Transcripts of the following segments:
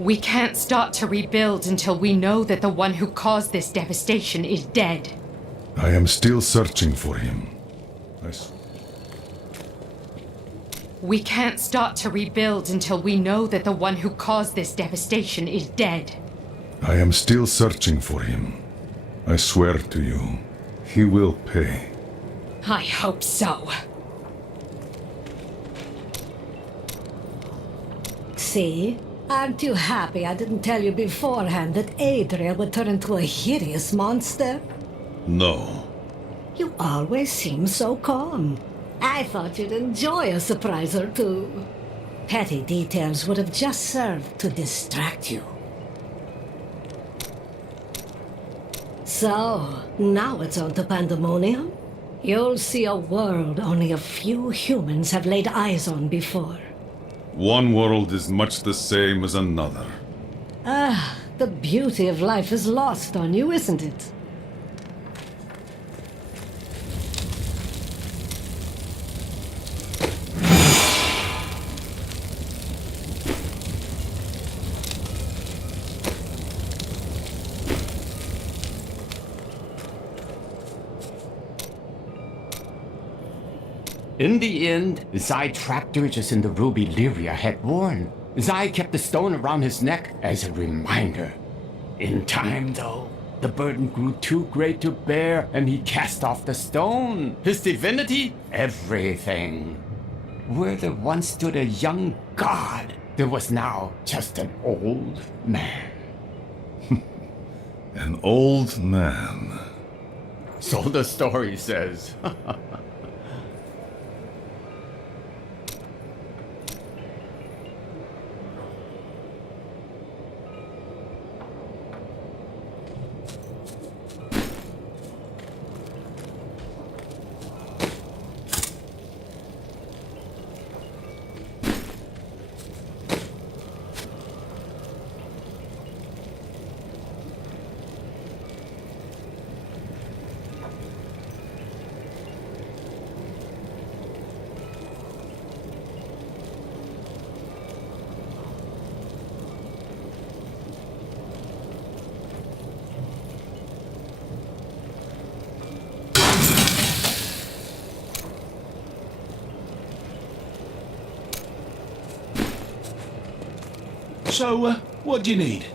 We can't start to rebuild until we know that the one who caused this devastation is dead. I am still searching for him. We can't start to rebuild until we know that the one who caused this devastation is dead. I am still searching for him. I swear to you, he will pay. I hope so. See? Aren't you happy I didn't tell you beforehand that Adria would turn into a hideous monster? No. You always seem so calm. I thought you'd enjoy a surprise or two. Petty details would have just served to distract you. So, now it's on to pandemonium? You'll see a world only a few humans have laid eyes on before. One world is much the same as another. Ah, the beauty of life is lost on you, isn't it? In the end, Zai trapped her just in the ruby Lyria had worn. Zai kept the stone around his neck as a reminder. In time, though, the burden grew too great to bear, and he cast off the stone. His divinity? Everything. Where there once stood a young god, there was now just an old man. An old man. So the story says. So, what do you need?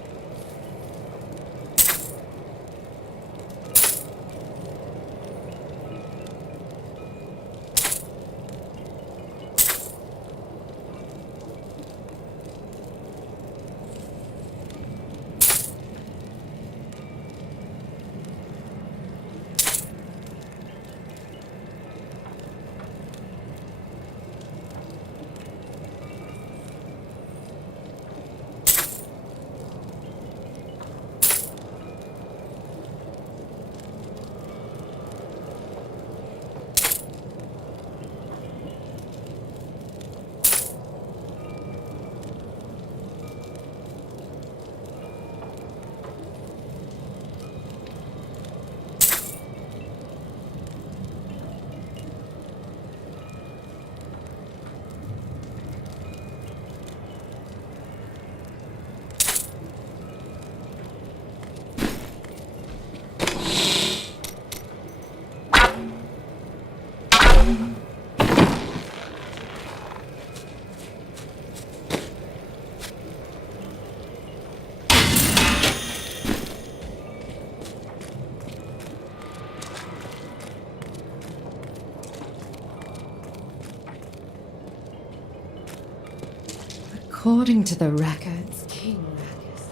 According to the records, King Rakhis.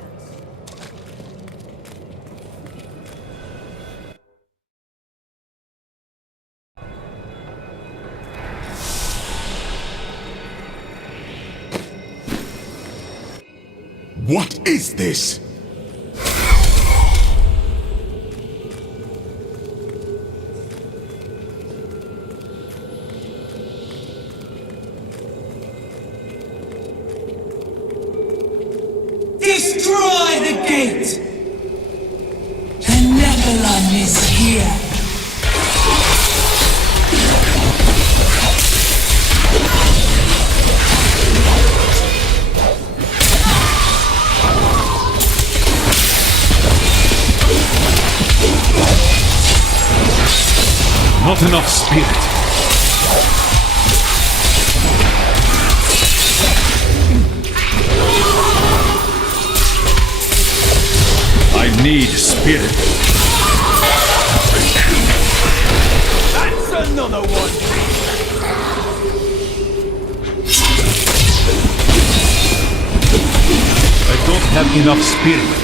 What is this? Destroy the gate! The Nebulon is here! Not enough spirit. I need spirit. That's another one! I don't have enough spirit.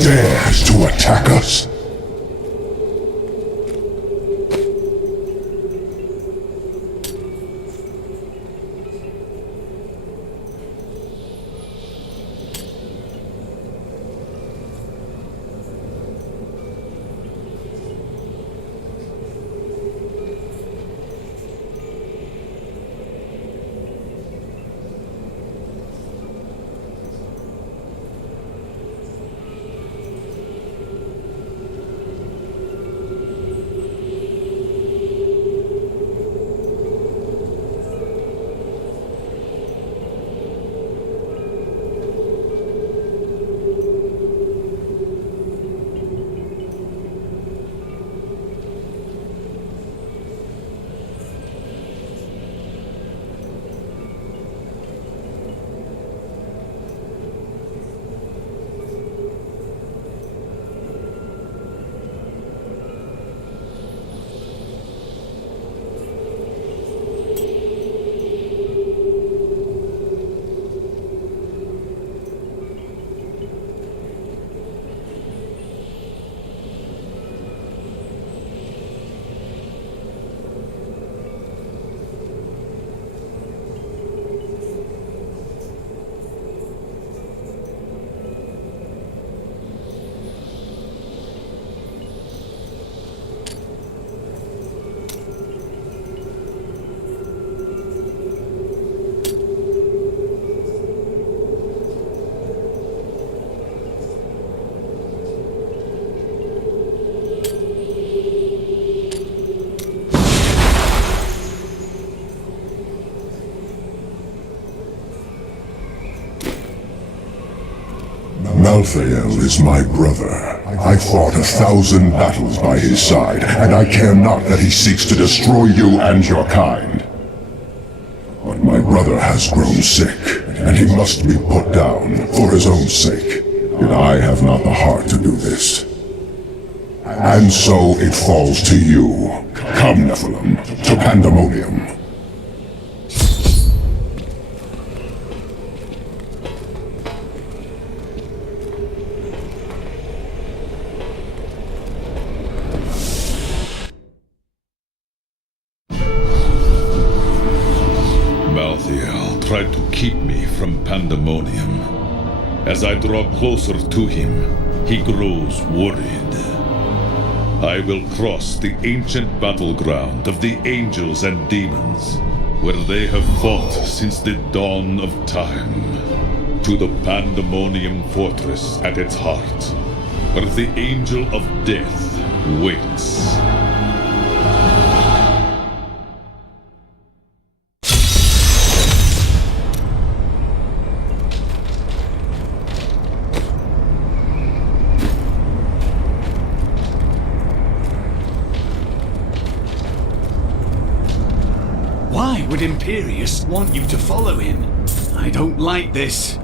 Dares to attack us? Malthael is my brother. I fought 1,000 battles by his side, and I care not that he seeks to destroy you and your kind. But my brother has grown sick, and he must be put down for his own sake. Yet I have not the heart to do this. And so it falls to you. Come, Nephilim, to Pandemonium. Malthael tried to keep me from Pandemonium. As I draw closer to him, he grows worried. I will cross the ancient battleground of the angels and demons, where they have fought since the dawn of time, to the Pandemonium fortress at its heart, where the angel of death waits. Why would Imperius want you to follow him? I don't like this.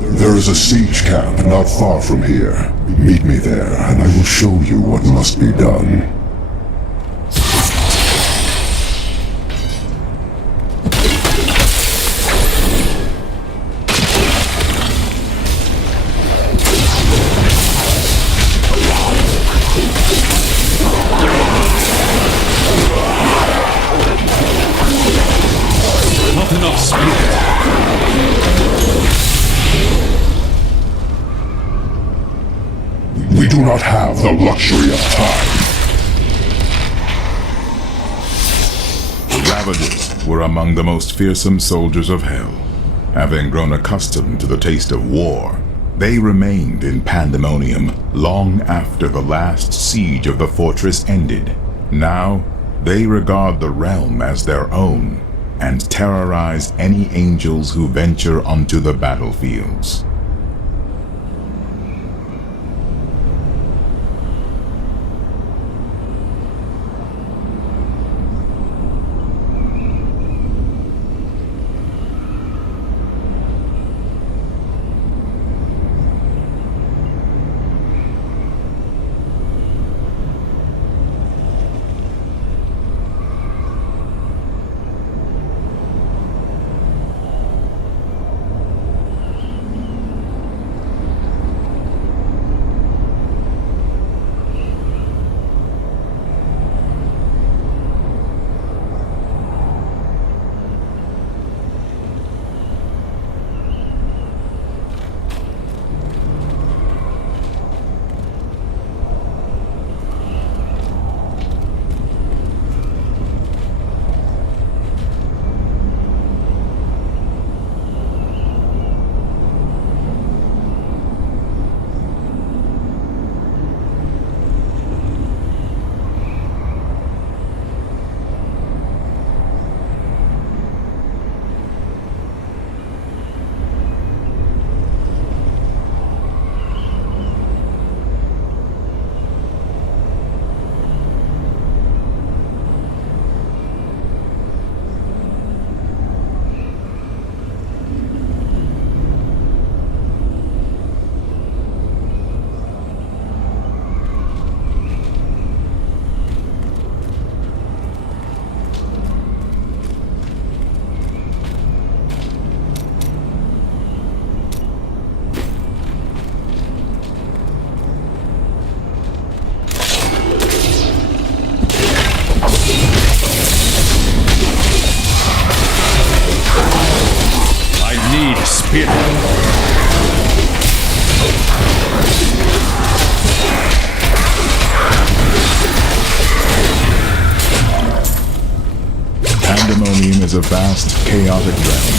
There is a siege camp not far from here. Meet me there, and I will show you what must be done. Not enough spirit. We do not have the luxury of time. The Ravagers were among the most fearsome soldiers of Hell, Having grown accustomed to the taste of war, they remained in Pandemonium long after the last siege of the fortress ended. Now, they regard the realm as their own and terrorize any angels who venture onto the battlefields. Pandemonium is a vast, chaotic realm,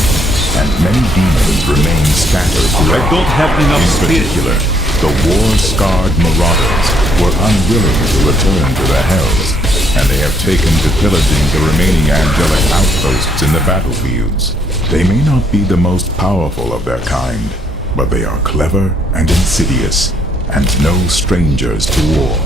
and many demons remain scattered throughout. I don't have enough In spirit. particular, the war-scarred marauders were unwilling to return to the Hells, and they have taken to pillaging the remaining angelic outposts in the battlefields. They may not be the most powerful of their kind, but they are clever and insidious, and no strangers to war.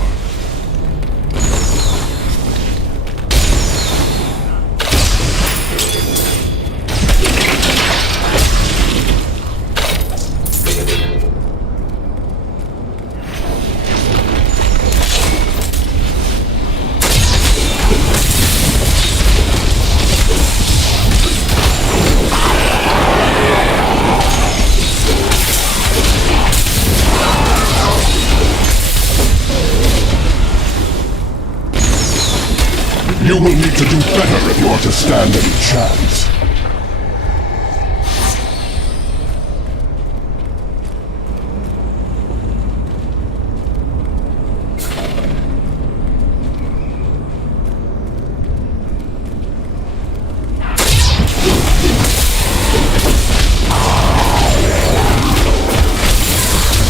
You will need to do better if you are to stand any chance.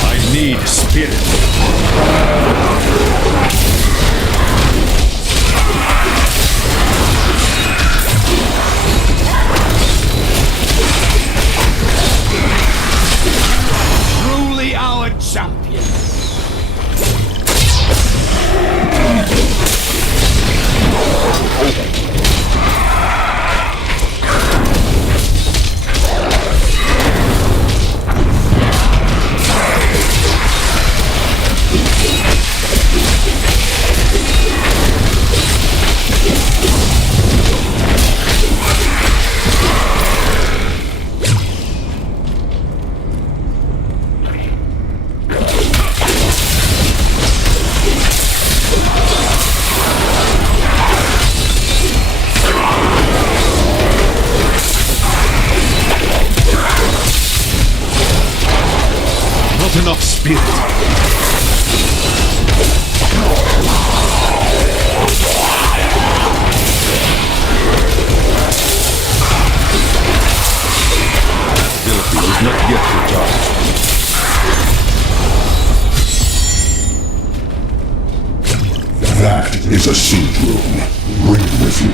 I need spirit. Truly our champion. Not enough spirit. Not yet, Rakhis. That is a siege room. Bring it with you.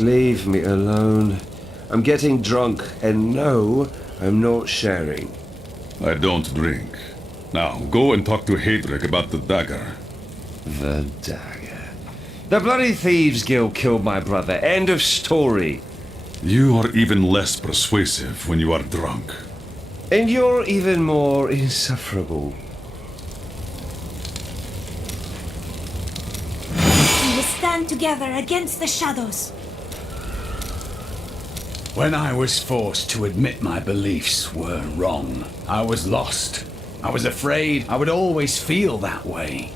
Leave me alone. I'm getting drunk, and no, I'm not sharing. I don't drink. Now, go and talk to Hadric about the dagger. The dagger. The bloody Thieves Guild killed my brother. End of story. You are even less persuasive when you are drunk. And you're even more insufferable. We will stand together against the shadows. When I was forced to admit my beliefs were wrong, I was lost. I was afraid I would always feel that way.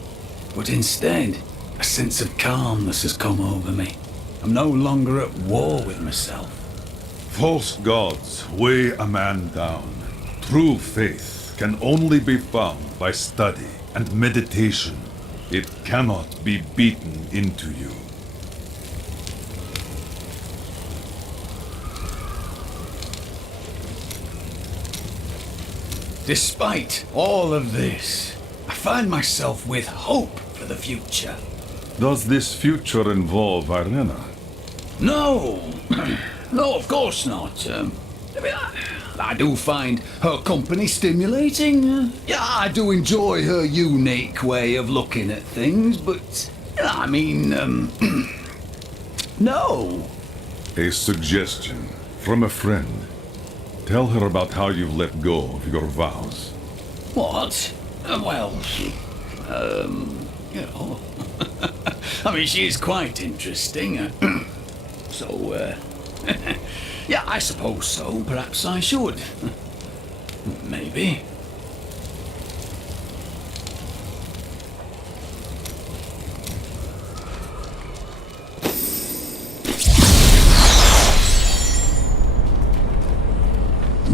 But instead, a sense of calmness has come over me. I'm no longer at war with myself. False gods weigh a man down. True faith can only be found by study and meditation. It cannot be beaten into you. Despite all of this, I find myself with hope for the future. Does this future involve Irena? No! No, of course not. I do find her company stimulating. Yeah, I do enjoy her unique way of looking at things, but, I mean, no. A suggestion from a friend. Tell her about how you've let go of your vows. What? Well, you know. I mean, she is quite interesting. So, yeah, I suppose so. Perhaps I should. Maybe.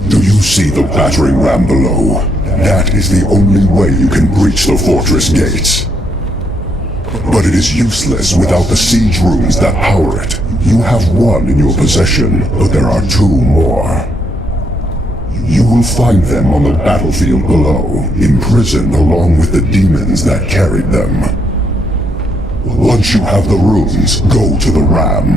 Do you see the battering ram below? That is the only way you can breach the fortress gates. But it is useless without the siege rooms that power it. You have one in your possession, but there are two more. You will find them on the battlefield below, imprisoned along with the demons that carried them. Once you have the rooms, go to the ram.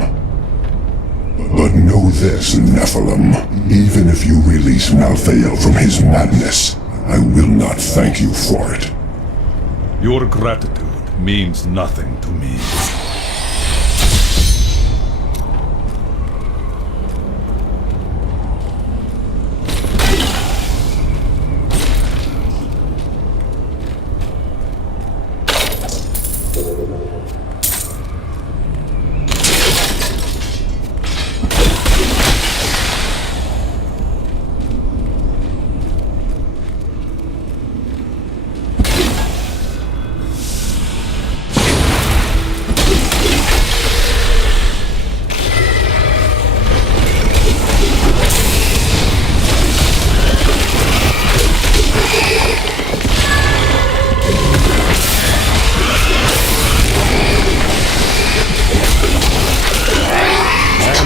But know this, Nephilim. Even if you release Malthael from his madness, I will not thank you for it. Your gratitude means nothing to me.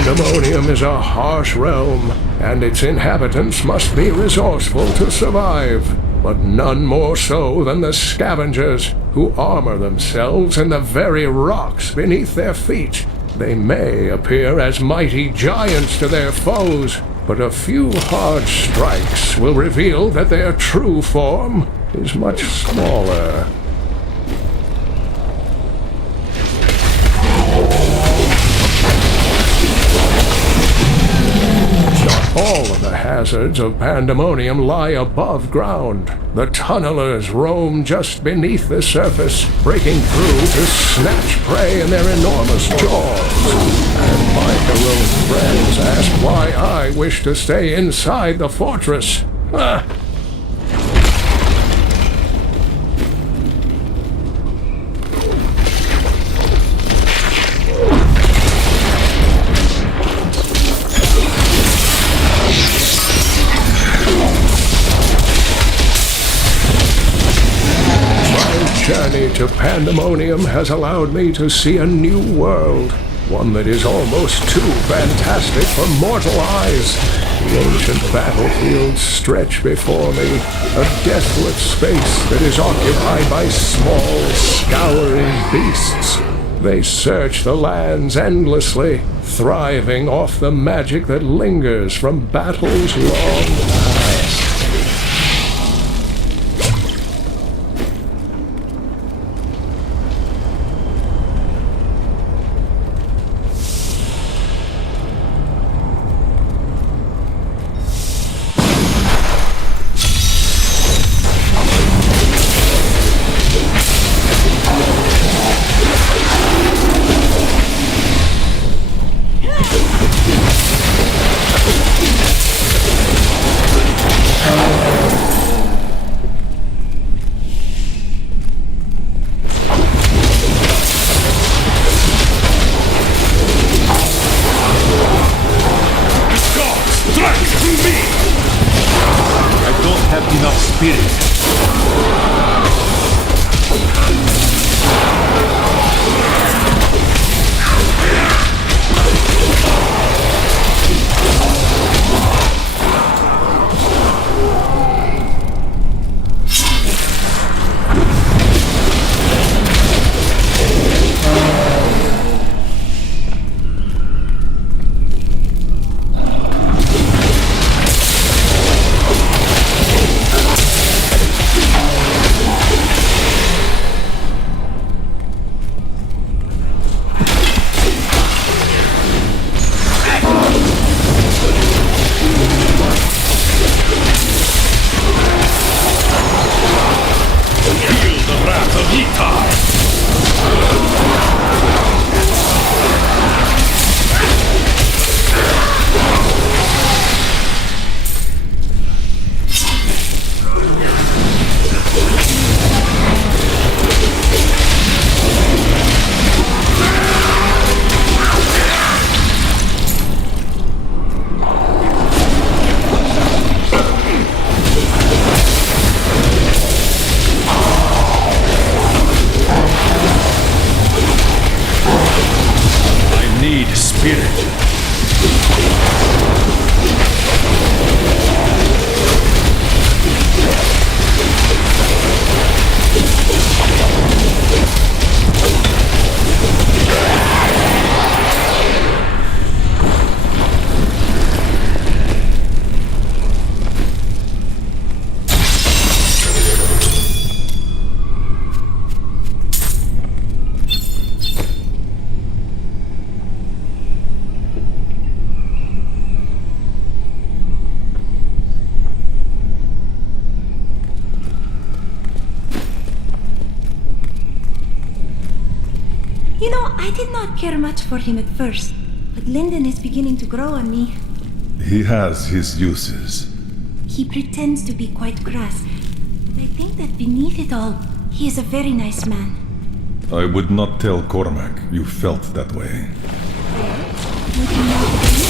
Pandemonium is a harsh realm, and its inhabitants must be resourceful to survive, but none more so than the scavengers, who armor themselves in the very rocks beneath their feet. They may appear as mighty giants to their foes, but a few hard strikes will reveal that their true form is much smaller. The hazards of Pandemonium lie above ground. The tunnelers roam just beneath the surface, breaking through to snatch prey in their enormous jaws. And my heroic friends ask why I wish to stay inside the fortress. Journey to Pandemonium has allowed me to see a new world, one that is almost too fantastic for mortal eyes. The ancient battlefields stretch before me, a desolate space that is occupied by small, scouring beasts. They search the lands endlessly, thriving off the magic that lingers from battles long past. You know, I did not care much for him at first, but Lyndon is beginning to grow on me. He has his uses. He pretends to be quite crass, but I think that beneath it all, he is a very nice man. I would not tell Cormac you felt that way. Would you not think?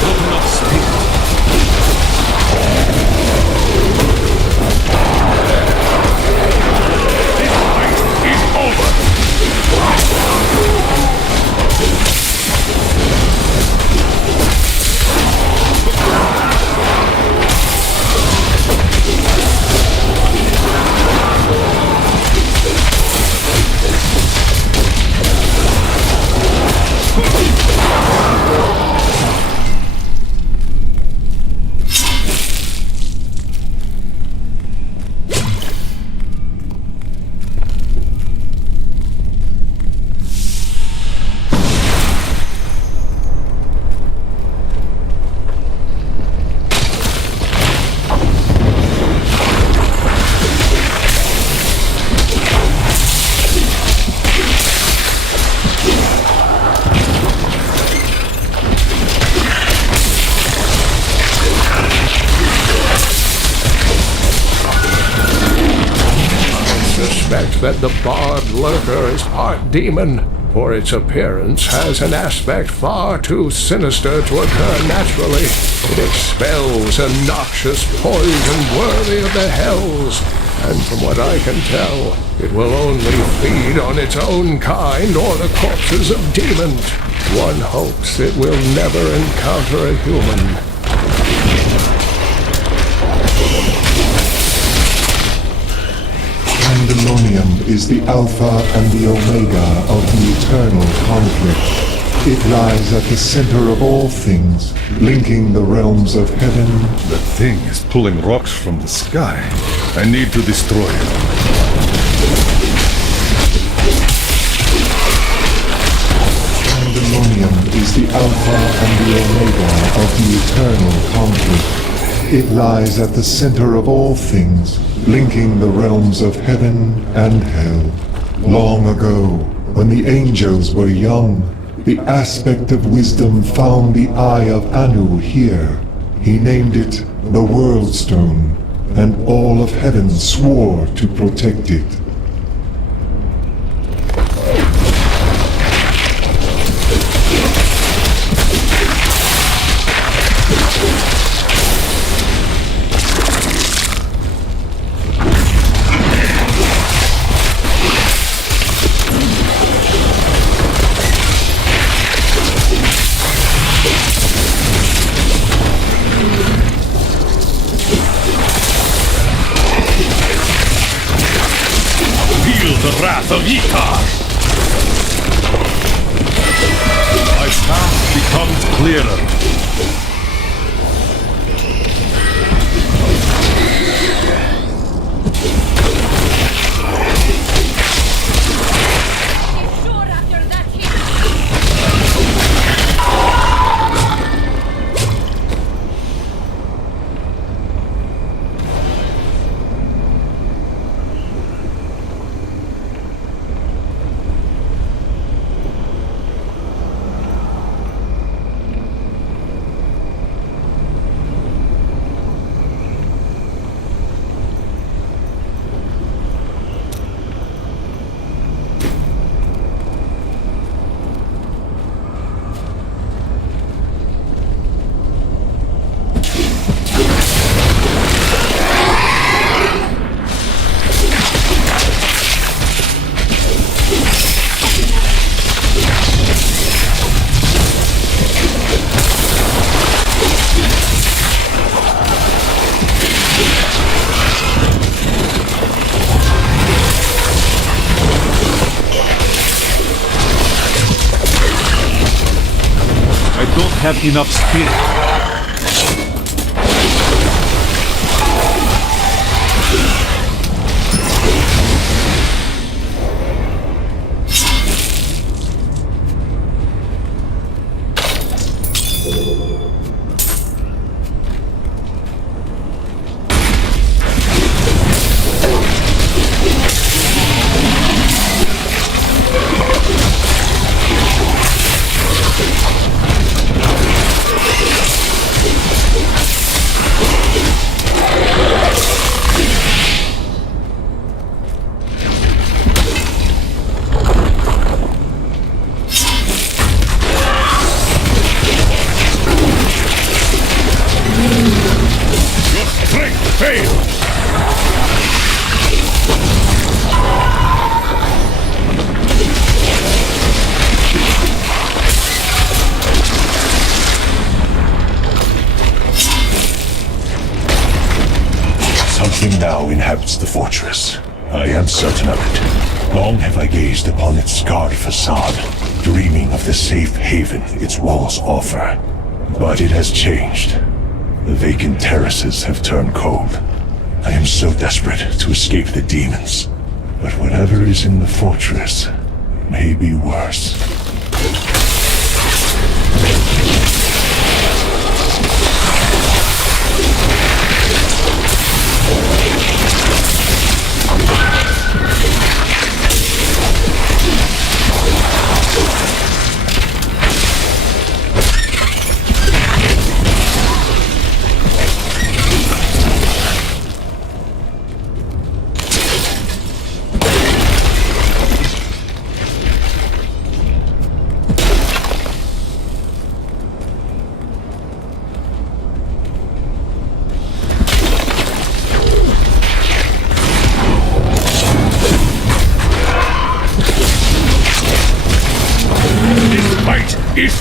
Broken up spirit. This fight is over! that the barbed lurker is part demon, for its appearance has an aspect far too sinister to occur naturally. It expels a noxious poison worthy of the hells, and from what I can tell, it will only feed on its own kind or the corpses of demons. One hopes it will never encounter a human. Pandemonium is the Alpha and the Omega of the eternal conflict. It lies at the center of all things, linking the realms of heaven. The thing is pulling rocks from the sky. I need to destroy it. Pandemonium is the Alpha and the Omega of the eternal conflict. It lies at the center of all things, linking the realms of heaven and hell. Long ago, when the angels were young, the aspect of wisdom found the eye of Anu here. He named it the World Stone, and all of heaven swore to protect it. The wrath of Yikar! My path becomes clearer. I don't have enough spirit. Something now inhabits the fortress. I am certain of it. Long have I gazed upon its scarred facade, dreaming of the safe haven its walls offer. But it has changed. The vacant terraces have turned cold. I am so desperate to escape the demons. But whatever is in the fortress may be worse.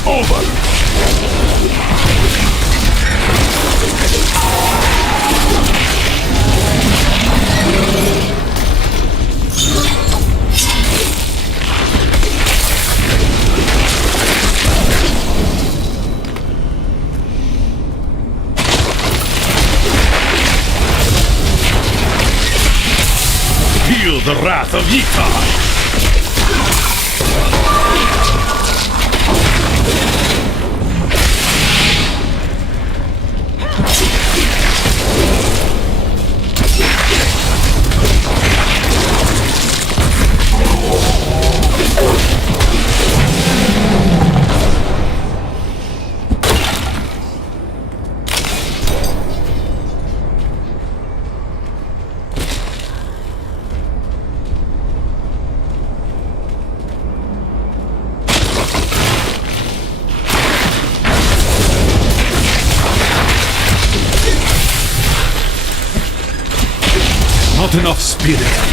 over! Feel the wrath of Yika! Not enough spirit.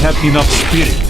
Have enough spirit.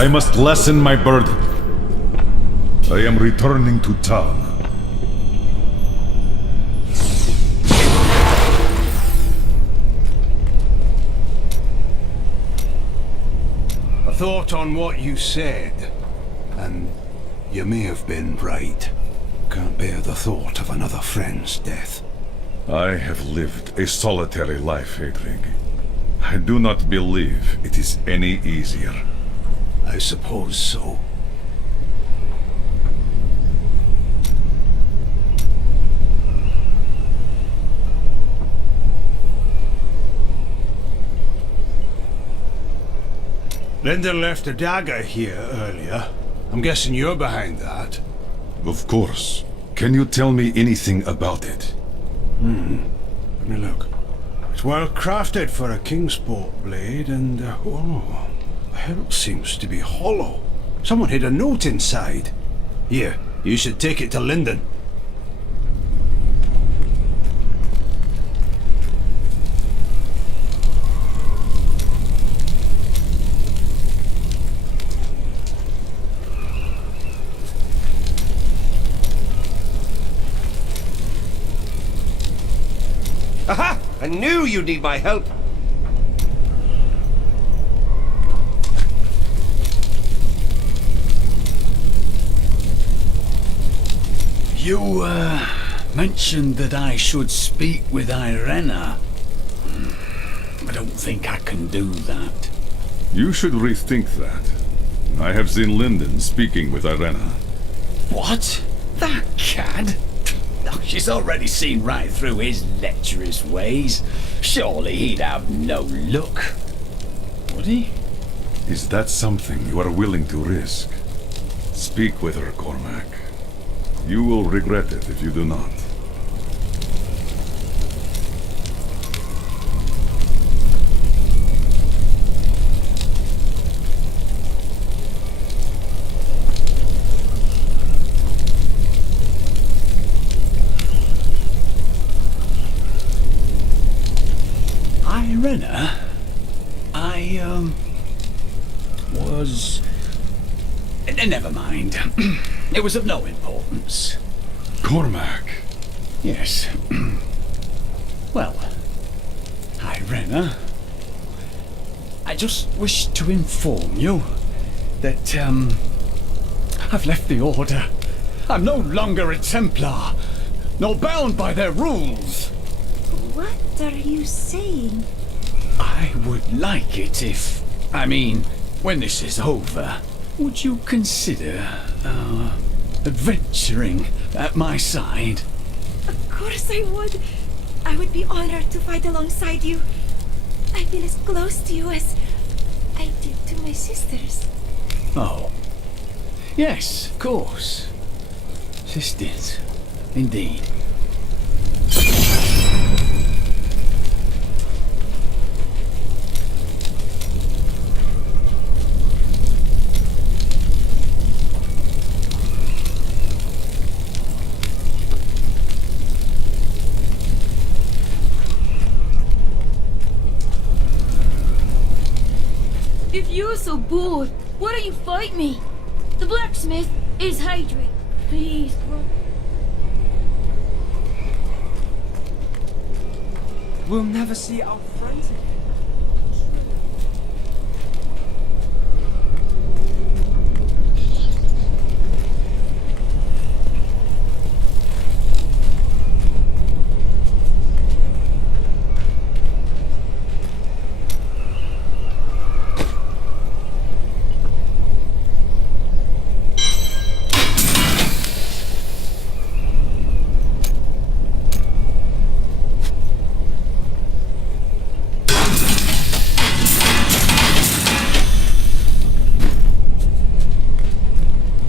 I must lessen my burden. I am returning to town. I thought on what you said, and you may have been right. Can't bear the thought of another friend's death. I have lived a solitary life, Hadrig. I do not believe it is any easier. I suppose so. Linda left a dagger here earlier. I'm guessing you're behind that. Of course. Can you tell me anything about it? Let me look. It's well crafted for a Kingsport blade, and the hilt seems to be hollow. Someone hid a note inside. Here, you should take it to Linden. Aha! I knew you'd need my help. You, mentioned that I should speak with Irena. I don't think I can do that. You should rethink that. I have seen Linden speaking with Irena. What? That cad? Oh, she's already seen right through his lecherous ways. Surely he'd have no luck. Would he? Is that something you are willing to risk? Speak with her, Cormac. You will regret it if you do not. Irena? Was... Never mind. It was of no importance. Cormac! Yes. Well, Irena, I just wish to inform you that, I've left the Order. I'm no longer a Templar, nor bound by their rules. What are you saying? I would like it if... I mean, when this is over, would you consider, adventuring at my side? Of course I would. I would be honored to fight alongside you. I feel as close to you as I did to my sisters. Oh. Yes, of course. Sisters. Indeed. If you're so bored, why don't you fight me? The blacksmith is Hadrig. Please, brother. We'll never see our friends again.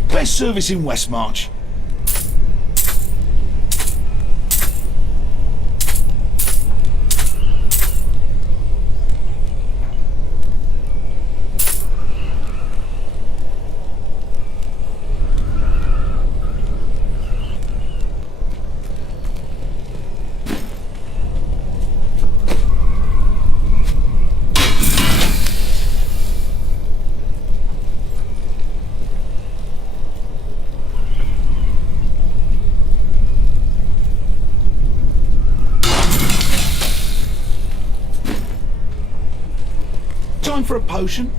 Best service in Westmarch. time for a potion?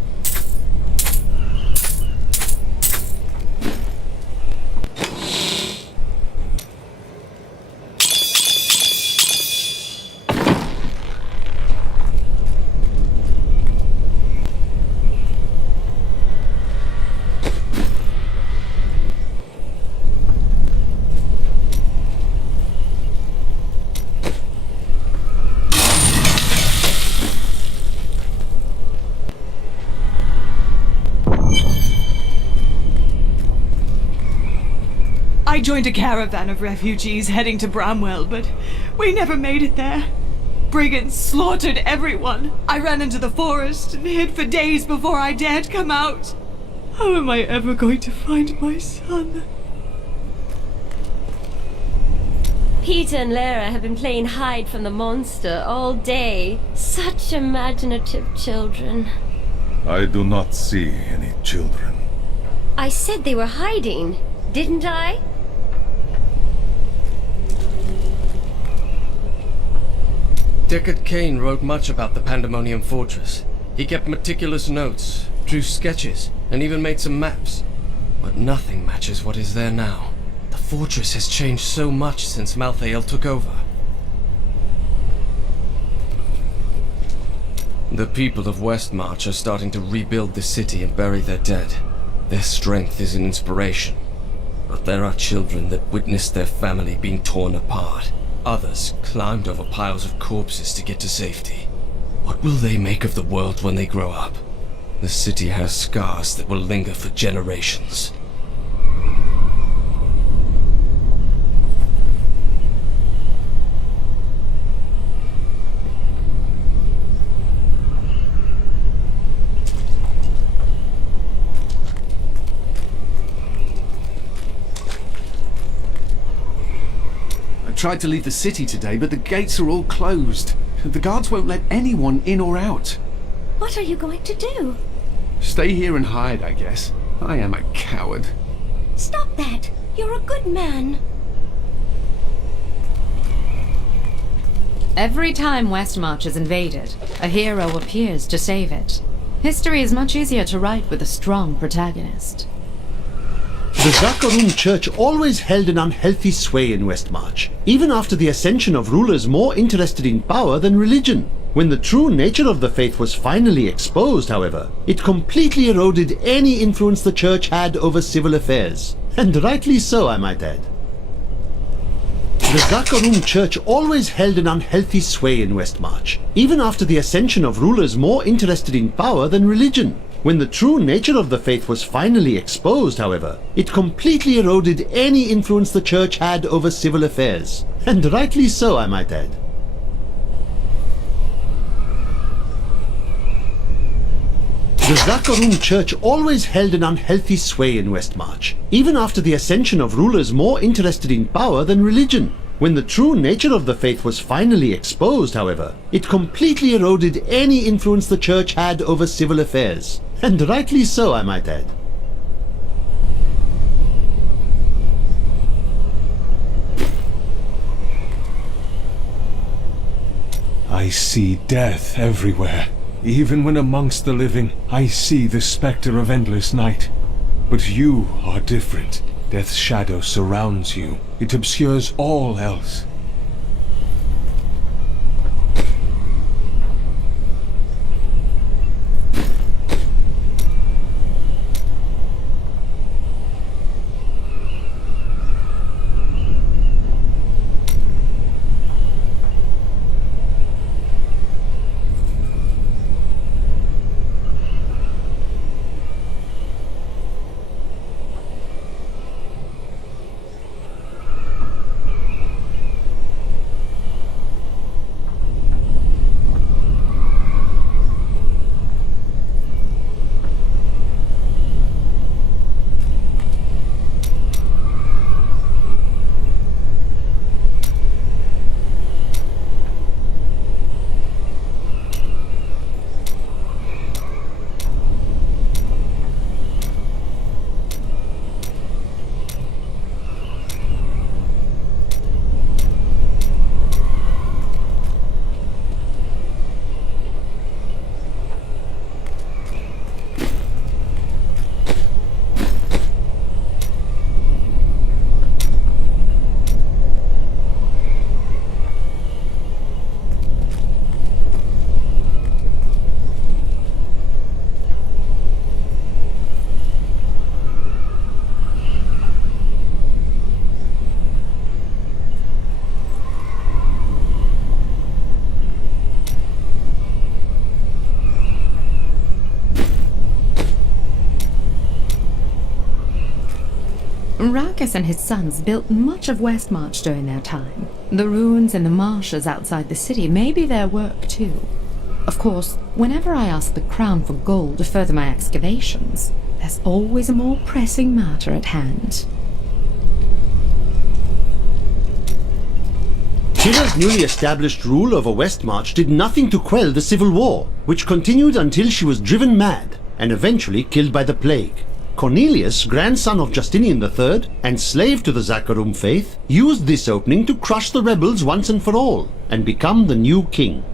I joined a caravan of refugees heading to Bramwell, but we never made it there. Brigands slaughtered everyone. I ran into the forest and hid for days before I dared come out. How am I ever going to find my son? Peter and Lara have been playing hide from the monster all day. Such imaginative children. I do not see any children. I said they were hiding, didn't I? Deckard Cain wrote much about the Pandemonium Fortress. He kept meticulous notes, drew sketches, and even made some maps. But nothing matches what is there now. The fortress has changed so much since Malthael took over. The people of Westmarch are starting to rebuild the city and bury their dead. Their strength is an inspiration. But there are children that witnessed their family being torn apart. Others climbed over piles of corpses to get to safety. What will they make of the world when they grow up? The city has scars that will linger for generations. Tried to leave the city today, but the gates are all closed. The guards won't let anyone in or out. What are you going to do? Stay here and hide, I guess. I am a coward. Stop that. You're a good man. Every time Westmarch is invaded, a hero appears to save it. History is much easier to write with a strong protagonist. The Zakarum Church always held an unhealthy sway in Westmarch, even after the ascension of rulers more interested in power than religion. When the true nature of the faith was finally exposed, however, it completely eroded any influence the church had over civil affairs. And rightly so, I might add. The Zakarum Church always held an unhealthy sway in Westmarch, even after the ascension of rulers more interested in power than religion. When the true nature of the faith was finally exposed, however, it completely eroded any influence the church had over civil affairs. And rightly so, I might add. The Zakarum Church always held an unhealthy sway in Westmarch, even after the ascension of rulers more interested in power than religion. When the true nature of the faith was finally exposed, however, it completely eroded any influence the church had over civil affairs. And rightly so, I might add. I see death everywhere. Even when amongst the living, I see the specter of endless night. But you are different. Death's shadow surrounds you. It obscures all else. Rakhis and his sons built much of Westmarch during their time. The ruins and the marshes outside the city may be their work too. Of course, whenever I ask the Crown for gold to further my excavations, there's always a more pressing matter at hand. Tilla's newly established rule over Westmarch did nothing to quell the civil war, which continued until she was driven mad and eventually killed by the plague. Cornelius, grandson of Justinian III and slave to the Zakharum faith, used this opening to crush the rebels once and for all and become the new king.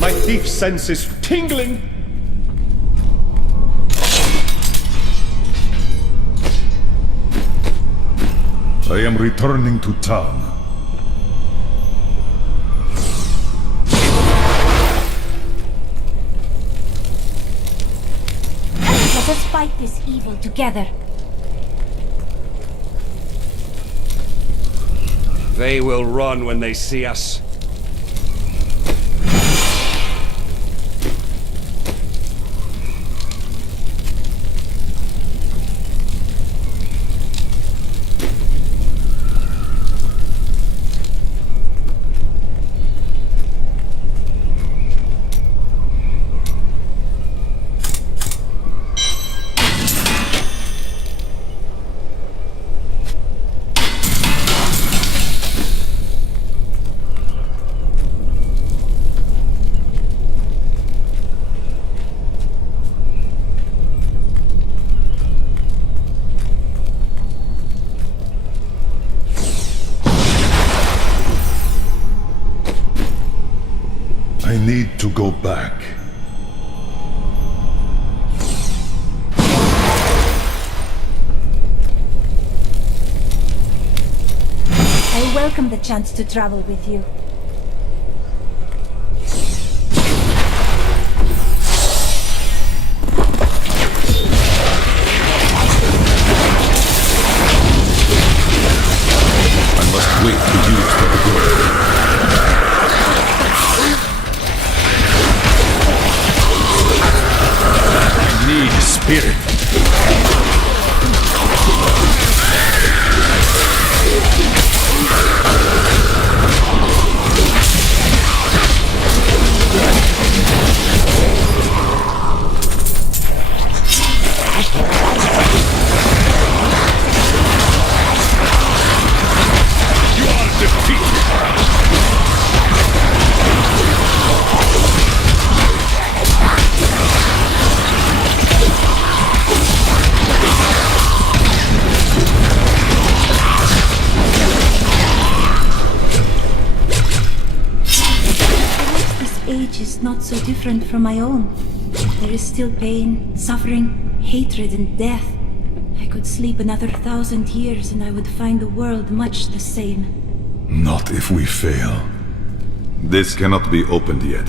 My thief sense is tingling! I am returning to town. Let us fight this evil together. They will run when they see us. I need to go back. I welcome the chance to travel with you. I must wait to use the good. I need spirit. You are defeated. Age is not so different from my own. There is still pain, suffering, hatred, and death. I could sleep another 1,000 years and I would find the world much the same. Not if we fail. This cannot be opened yet.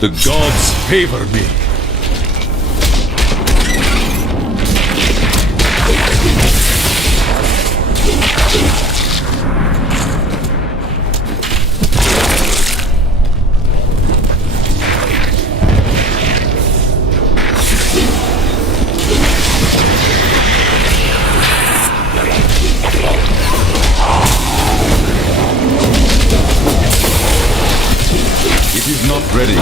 The gods favor me. It is not ready.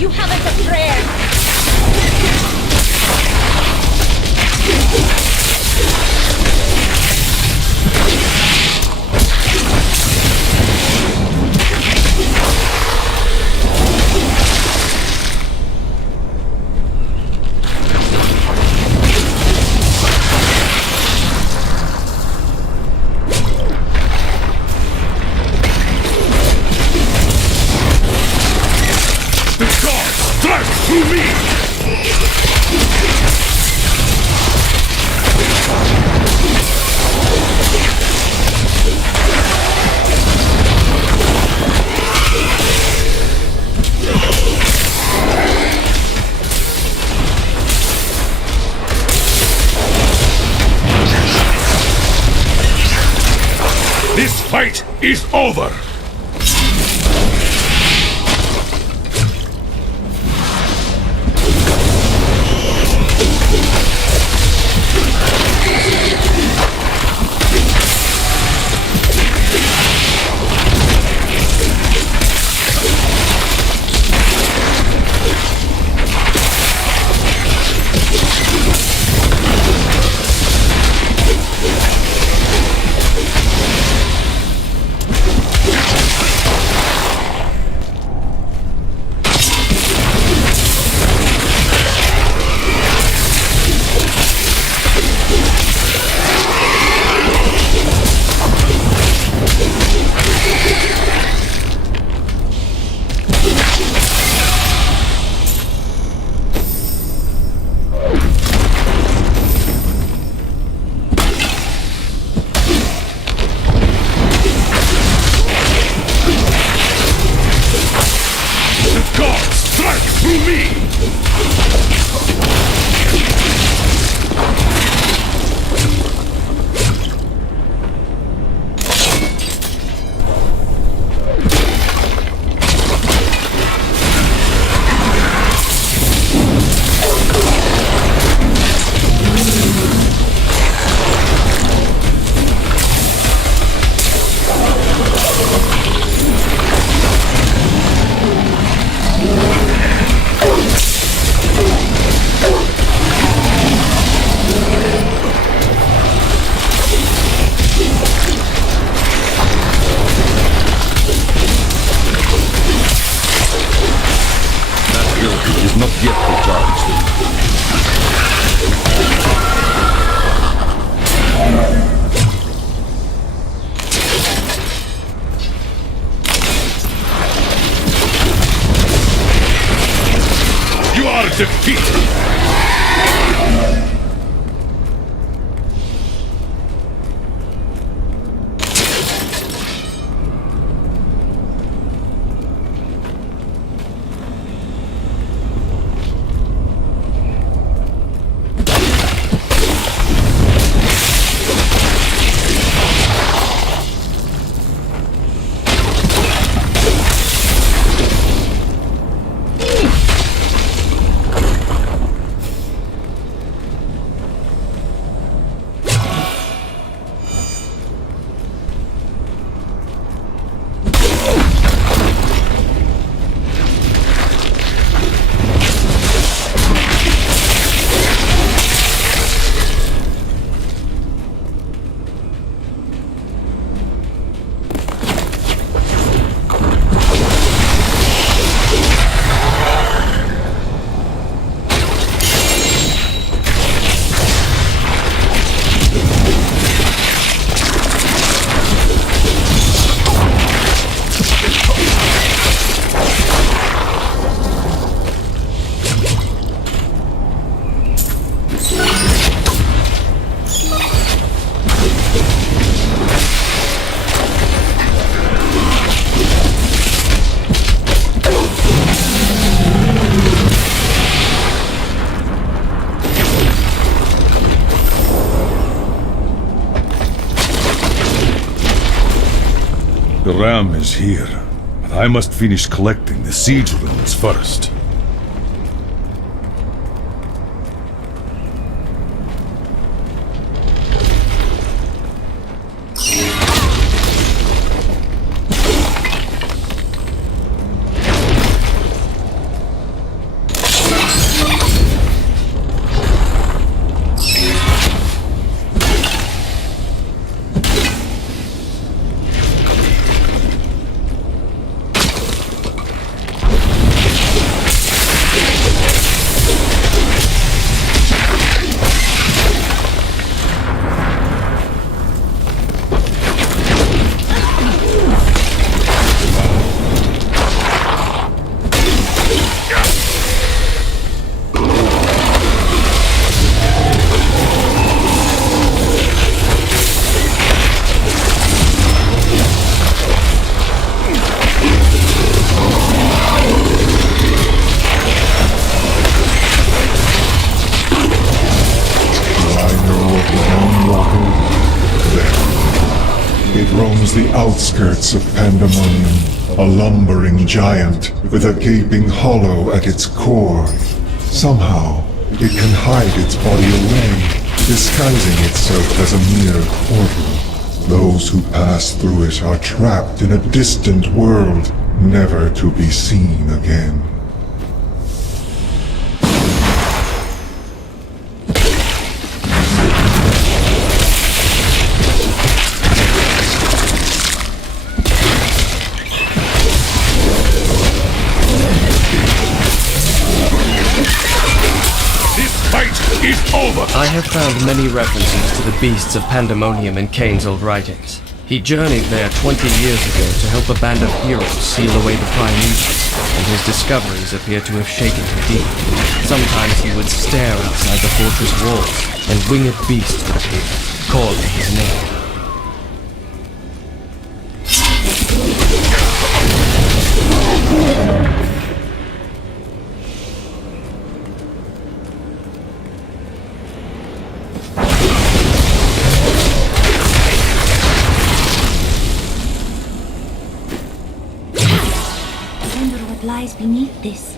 You haven't a prayer! Strike through me! This fight is over! The ram is here, but I must finish collecting the siege runes first. The outskirts of Pandemonium, a lumbering giant with a gaping hollow at its core. Somehow, it can hide its body away, disguising itself as a mere portal. Those who pass through it are trapped in a distant world, never to be seen again. I have found many references to the beasts of Pandemonium in Kane's old writings. He journeyed there 20 years ago to help a band of heroes seal away the primeval, and his discoveries appear to have shaken him deep. Sometimes he would stare outside the fortress walls, and winged beasts would appear, calling his name. Lies beneath this.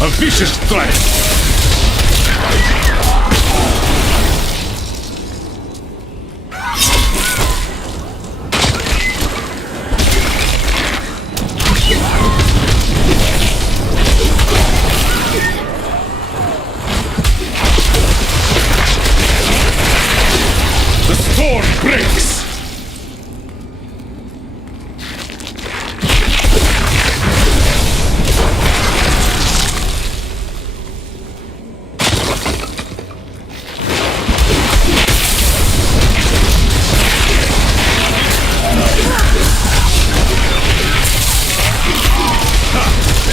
A vicious strike! The storm breaks!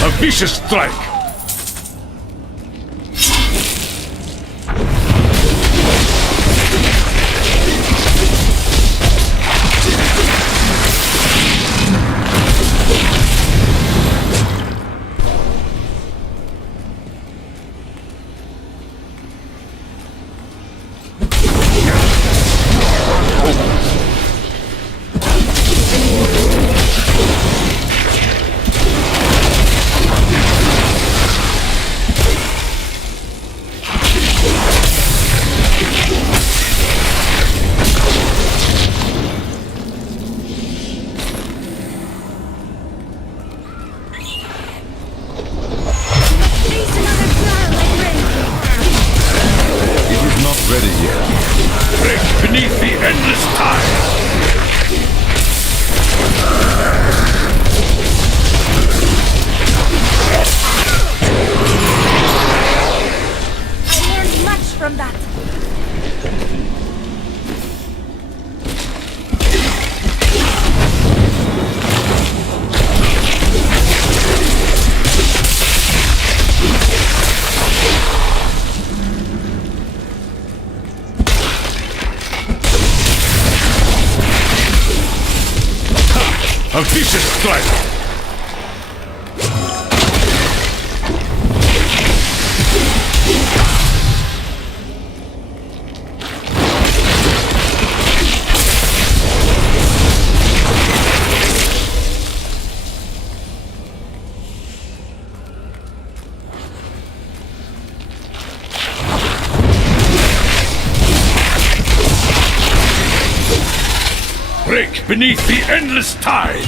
A vicious strike! Ready yet. Break beneath the endless tide! from that. A vicious strike! Break beneath the endless tide!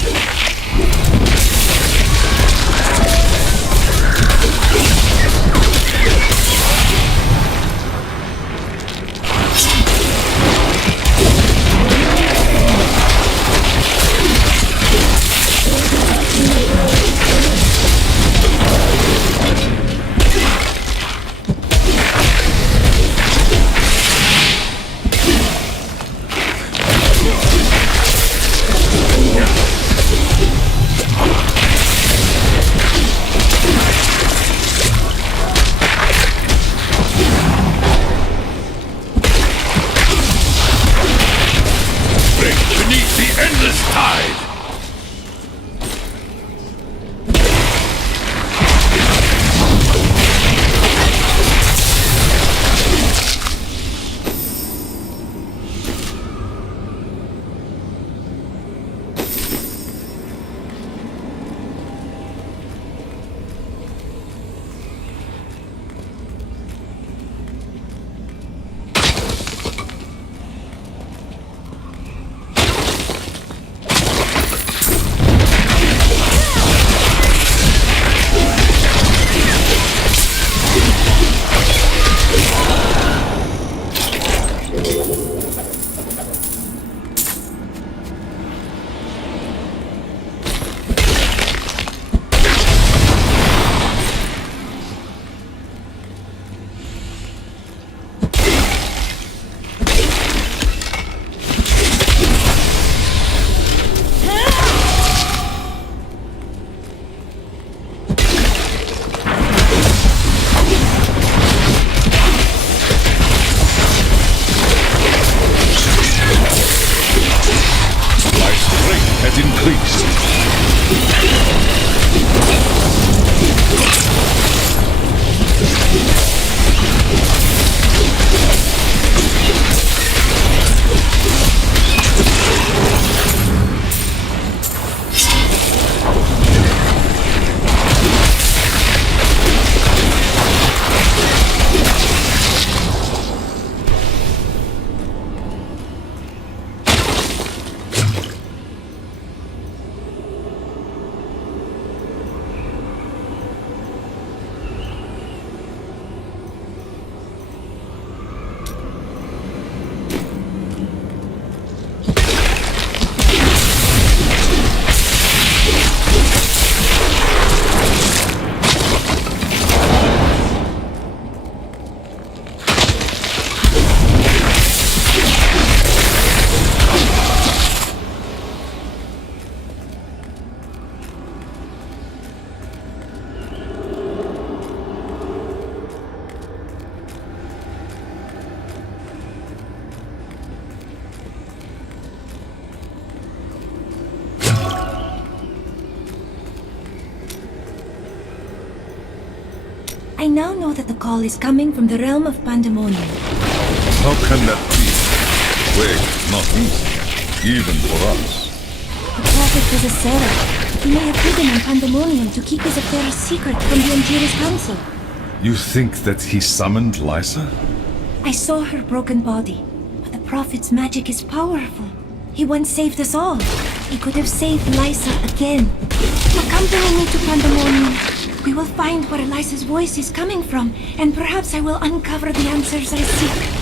I now know that the call is coming from the realm of Pandemonium. How can that be? Wait, not easy, even for us. The prophet was a seraph. He may have hidden in Pandemonium to keep his affairs secret from the Imperial Council. You think that he summoned Lysa? I saw her broken body, but the prophet's magic is powerful. He once saved us all. He could have saved Lysa again. Accompany me to Pandemonium. We will find where Lysa's voice is coming from, and perhaps I will uncover the answers I seek.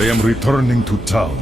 I am returning to town.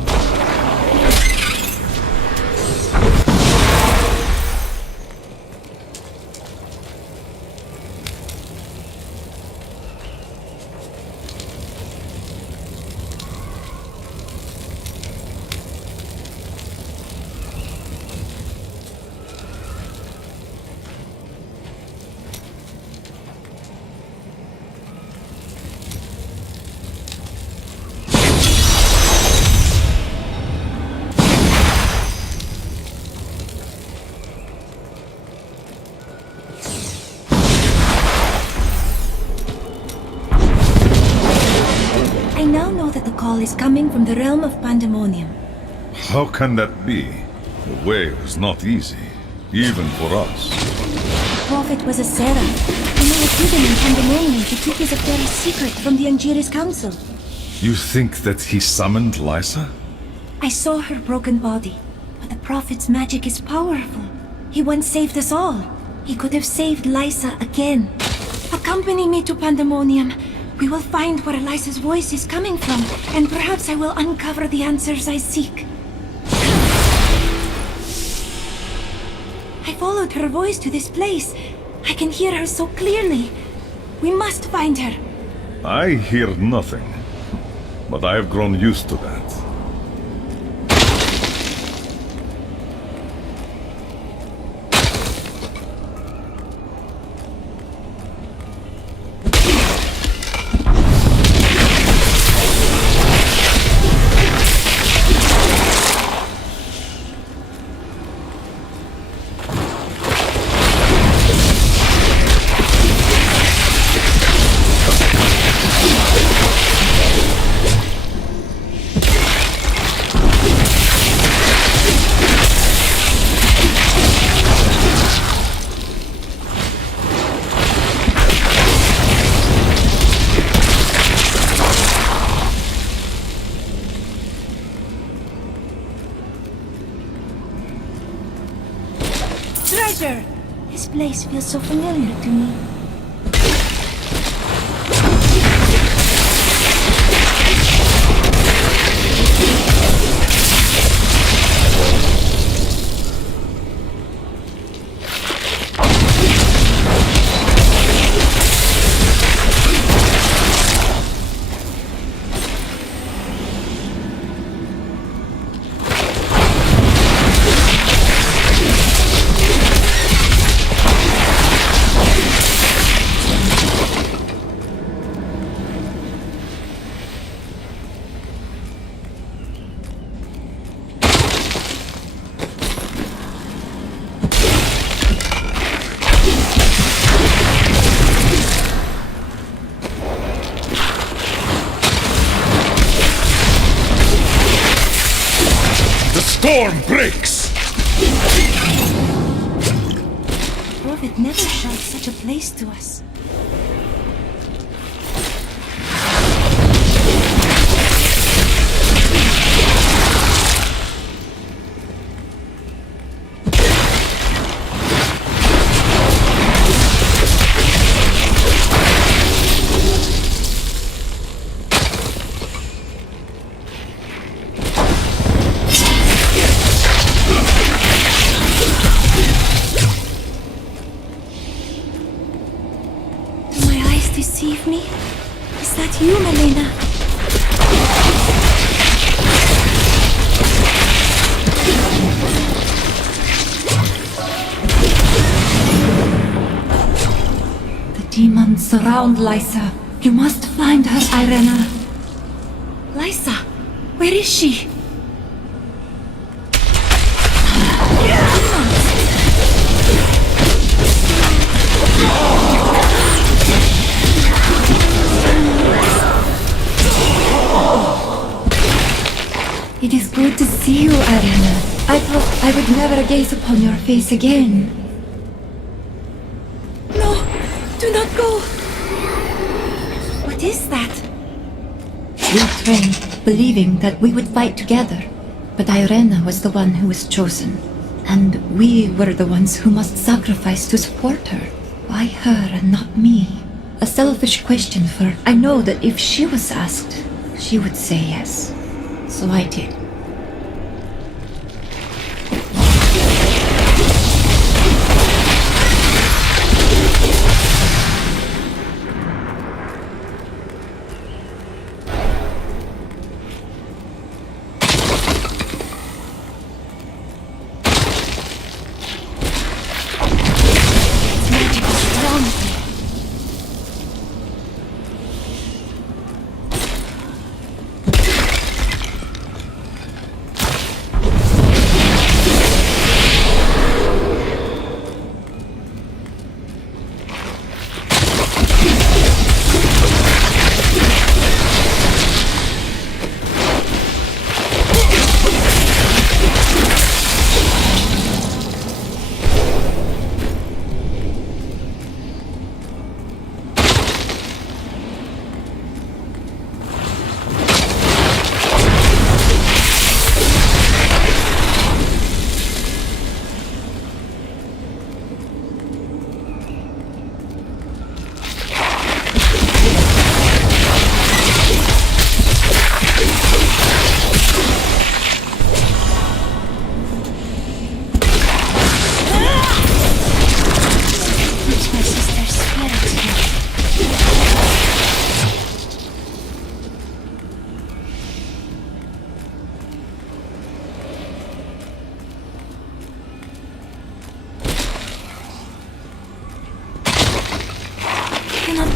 I now know that the call is coming from the realm of Pandemonium. How can that be? The way was not easy, even for us. The prophet was a seraph, and he was hidden in Pandemonium to keep his affairs secret from the Angiris Council. You think that he summoned Lysa? I saw her broken body, but the prophet's magic is powerful. He once saved us all. He could have saved Lysa again. Accompany me to Pandemonium. We will find where Lysa's voice is coming from, and perhaps I will uncover the answers I seek. I followed her voice to this place. I can hear her so clearly. We must find her. I hear nothing, but I have grown used to that. Treasure! This place feels so familiar to me. Storm breaks! The prophet never showed such a place to us. Deceive me? Is that you, Melina? The demons surround Lysa. You must find her, Irena. Lysa, where is she? It is good to see you, Irena. I thought I would never gaze upon your face again. No, do not go. What is that? We trained, believing that we would fight together. But Irena was the one who was chosen. And we were the ones who must sacrifice to support her. Why her and not me? A selfish question, for I know that if she was asked, she would say yes. So I did.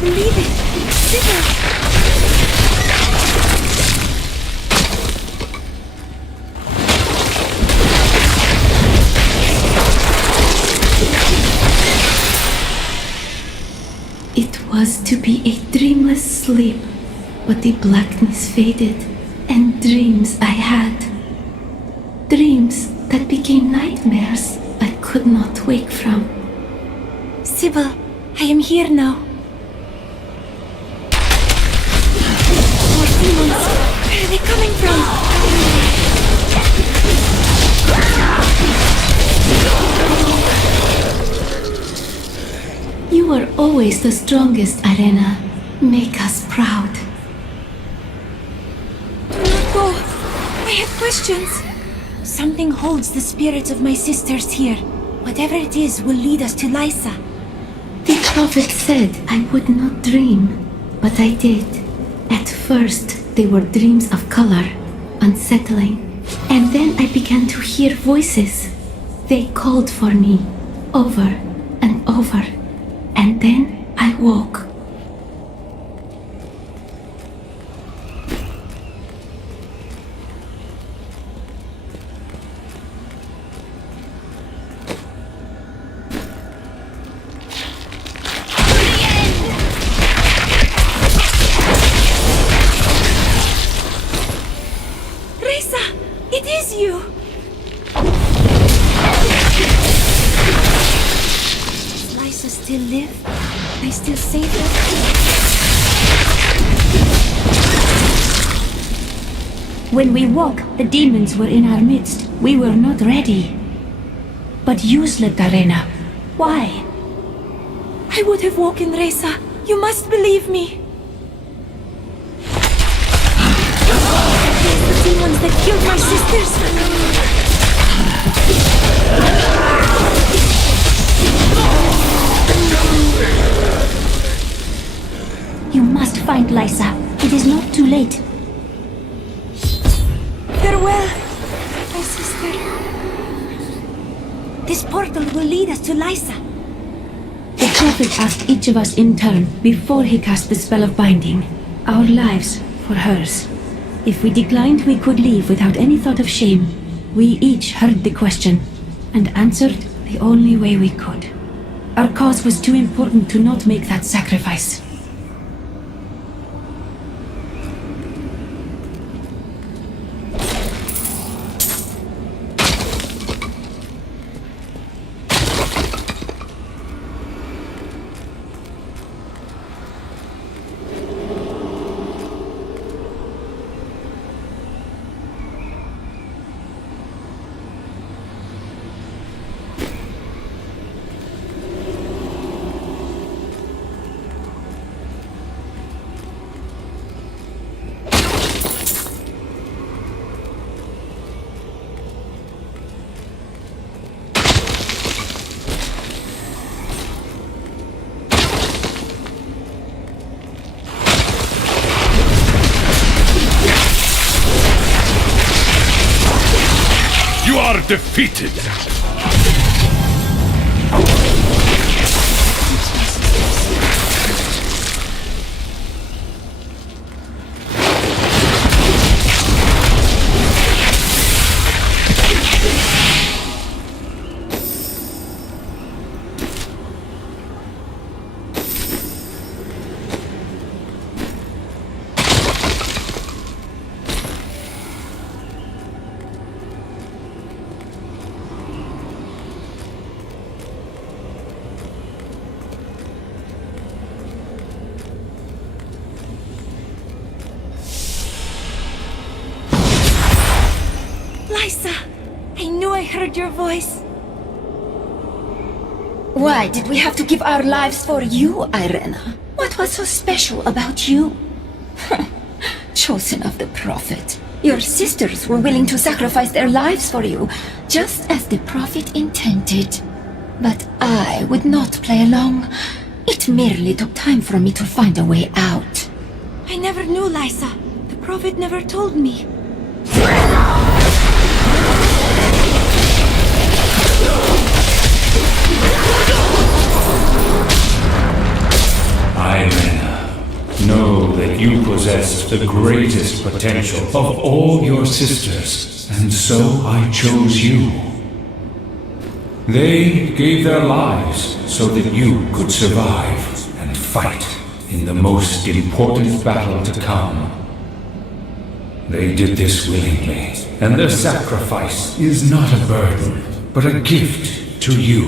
Believe it! Sibyl! It was to be a dreamless sleep, but the blackness faded, and dreams I had. Dreams that became nightmares I could not wake from. Sibyl, I am here now. More demons! Where are they coming from? You are always the strongest, Arena. Make us proud. Do not go. I have questions. Something holds the spirits of my sisters here. Whatever it is will lead us to Lysa. The prophet said I would not dream, but I did. At first, they were dreams of color, unsettling. And then I began to hear voices. They called for me, over and over. And then I woke. It is you! Does Lysa still live? I still save her? When we woke, the demons were in our midst. We were not ready. But you slept, Arena. Why? I would have woken Reza. You must believe me. The demons that killed my sisters. You must find Lysa. It is not too late. Farewell, my sister. This portal will lead us to Lysa. The prophet asked each of us in turn before he cast the spell of binding. Our lives for hers. If we declined, we could leave without any thought of shame. We each heard the question and answered the only way we could. Our cause was too important to not make that sacrifice. are defeated! Lysa! I knew I heard your voice. Why did we have to give our lives for you, Irena? What was so special about you? Chosen of the Prophet. Your sisters were willing to sacrifice their lives for you, just as the Prophet intended. But I would not play along. It merely took time for me to find a way out. I never knew, Lysa. The Prophet never told me. Irena, know that you possess the greatest potential of all your sisters, and so I chose you. They gave their lives so that you could survive and fight in the most important battle to come. They did this willingly, and their sacrifice is not a burden, but a gift to you.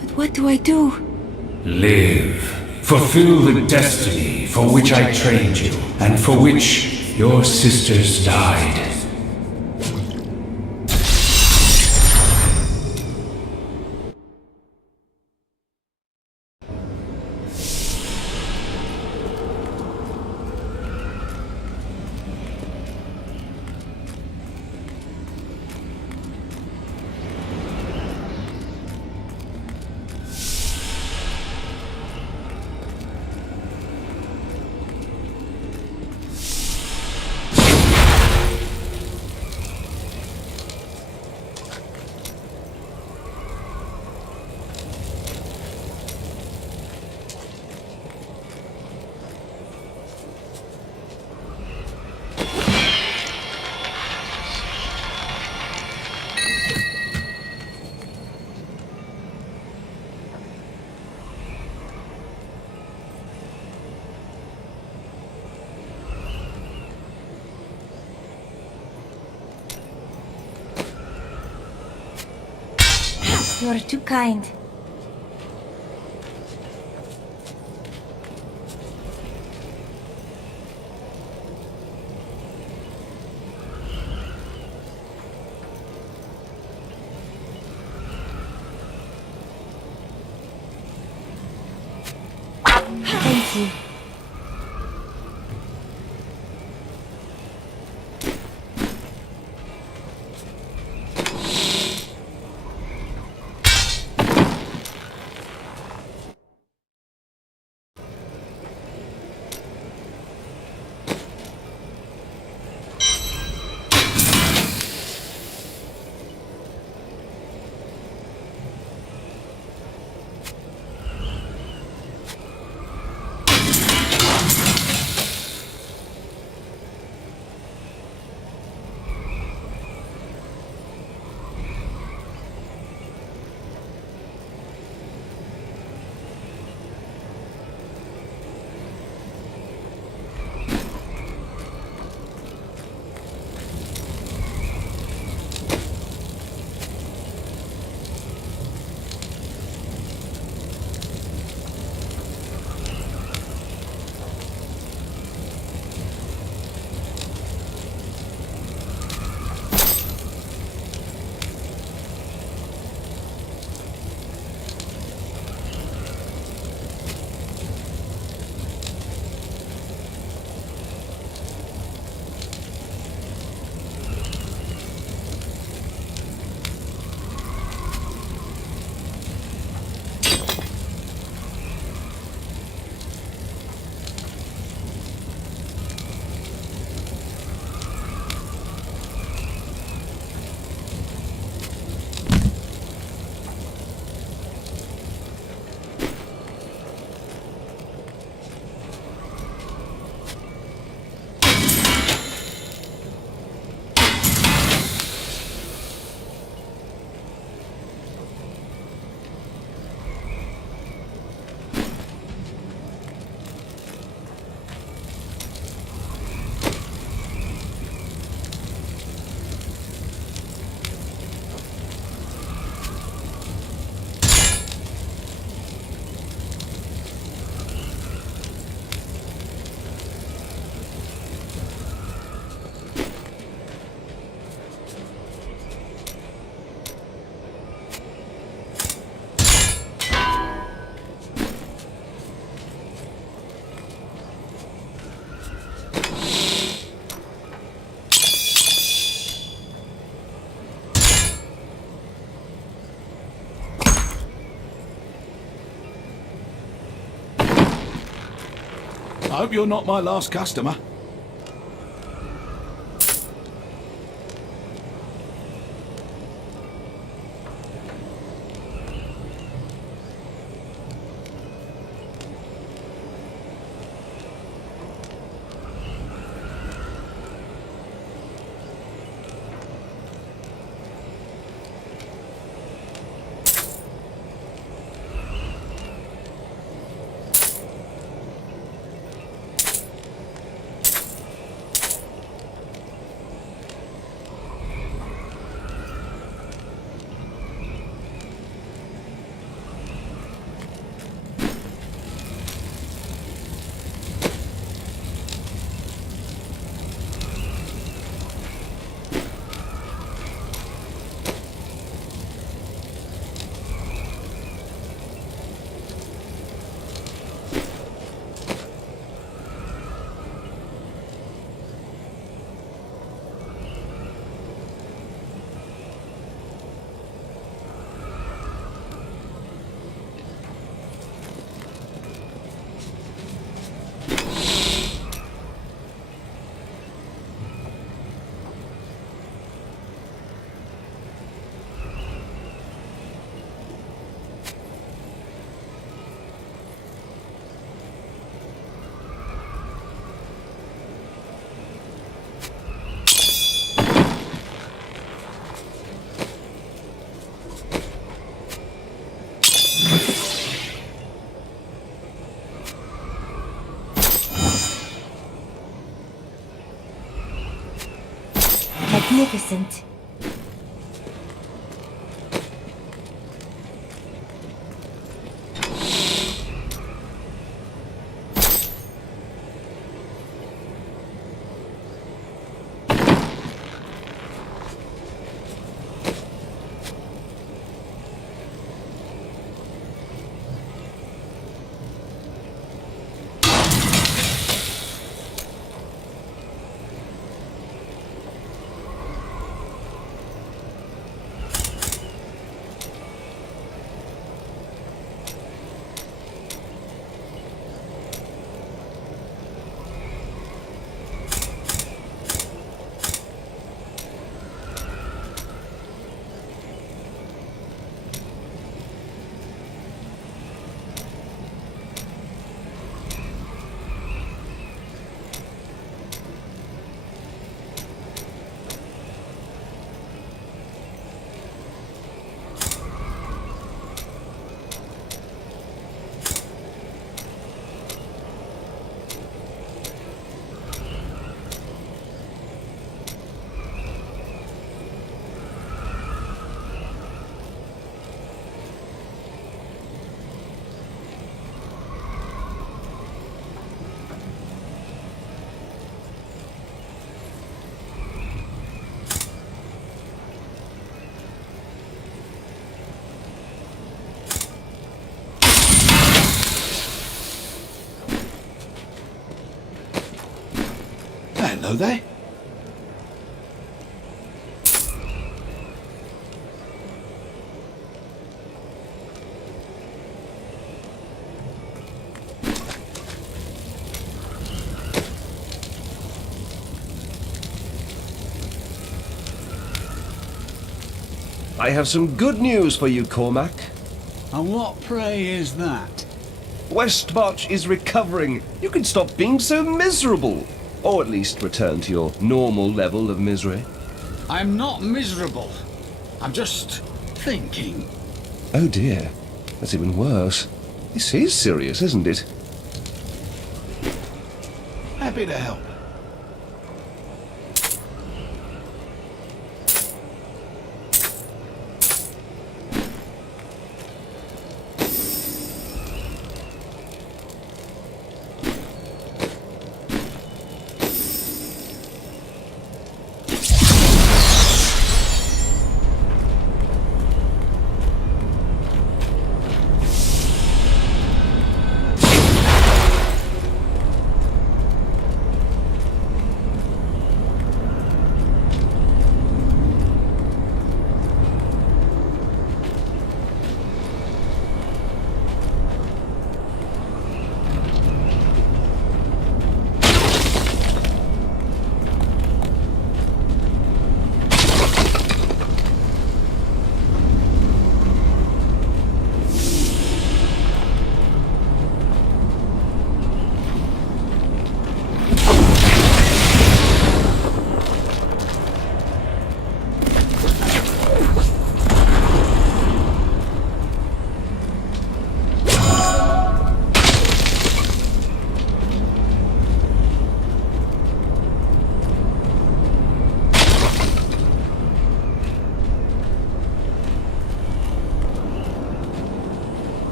But what do I do? Live. Fulfill the destiny for which I trained you, and for which your sisters died. You're too kind. Thank you. hope you're not my last customer. Magnificent. Hello there. I have some good news for you, Cormac. And what, pray, is that? Westmarch is recovering. You can stop being so miserable. Or at least return to your normal level of misery. I'm not miserable. I'm just thinking. Oh dear. That's even worse. This is serious, isn't it? Happy to help.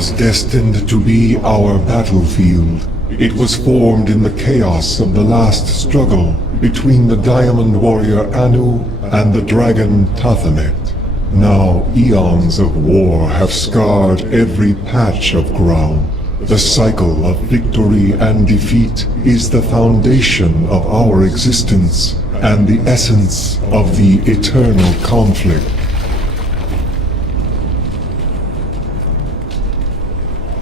was destined to be our battlefield. It was formed in the chaos of the last struggle between the Diamond Warrior Anu and the Dragon Tathamet. Now eons of war have scarred every patch of ground. The cycle of victory and defeat is the foundation of our existence and the essence of the eternal conflict.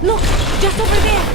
Look, just over there.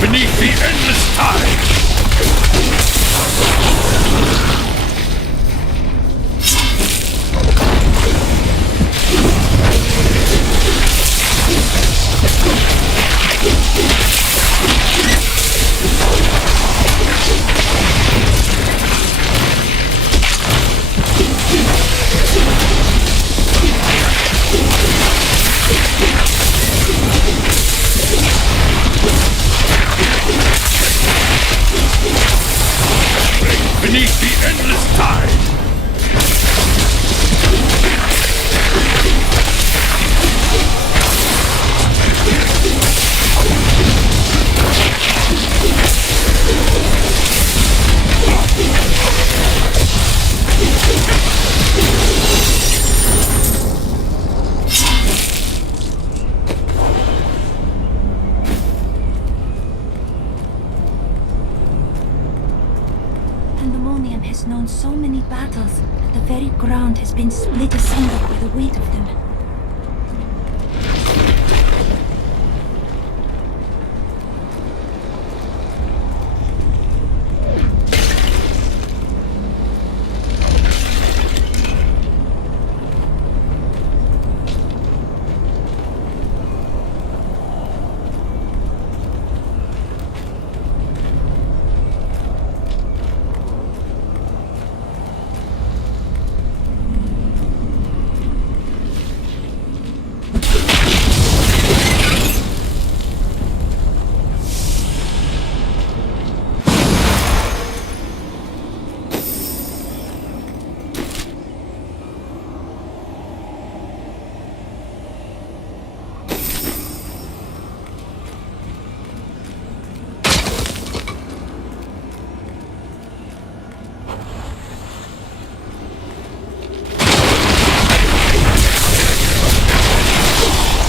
Beneath the endless tide! Beneath the endless tide! Pandemonium has known so many battles that the very ground has been split asunder by the weight of them.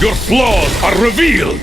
Your flaws are revealed!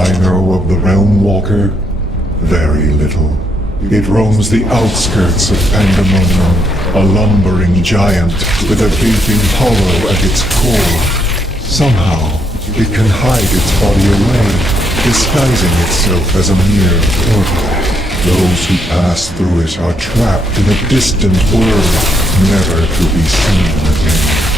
I know of the Realm Walker? Very little. It roams the outskirts of Pandemonium, a lumbering giant with a gaping hollow at its core. Somehow, it can hide its body away, disguising itself as a mere portal. Those who pass through it are trapped in a distant world, never to be seen again.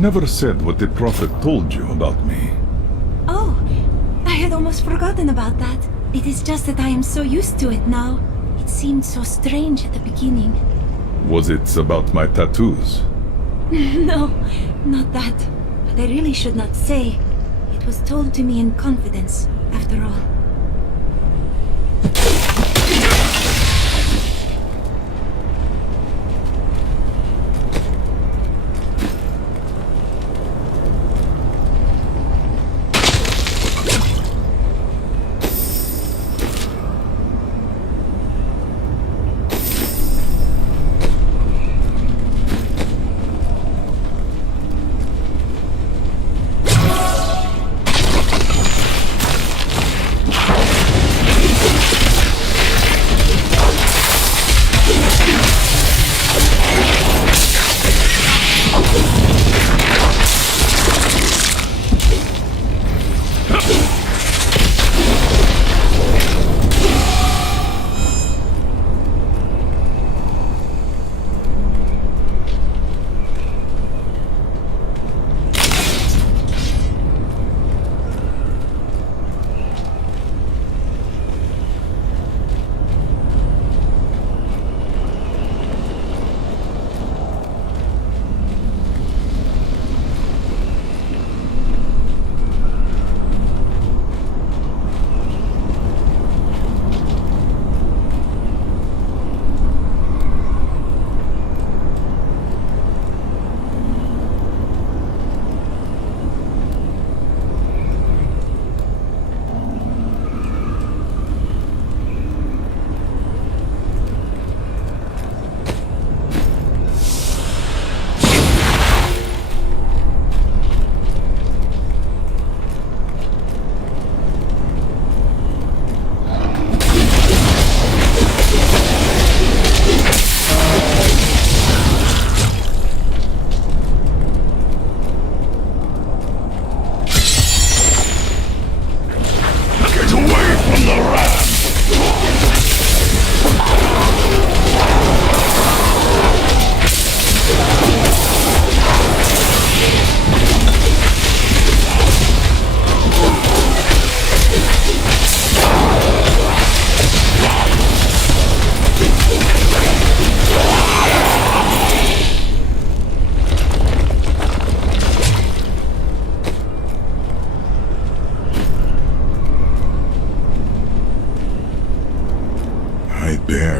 never said what the Prophet told you about me. Oh, I had almost forgotten about that. It is just that I am so used to it now. It seemed so strange at the beginning. Was it about my tattoos? No, not that. But I really should not say. It was told to me in confidence, after all.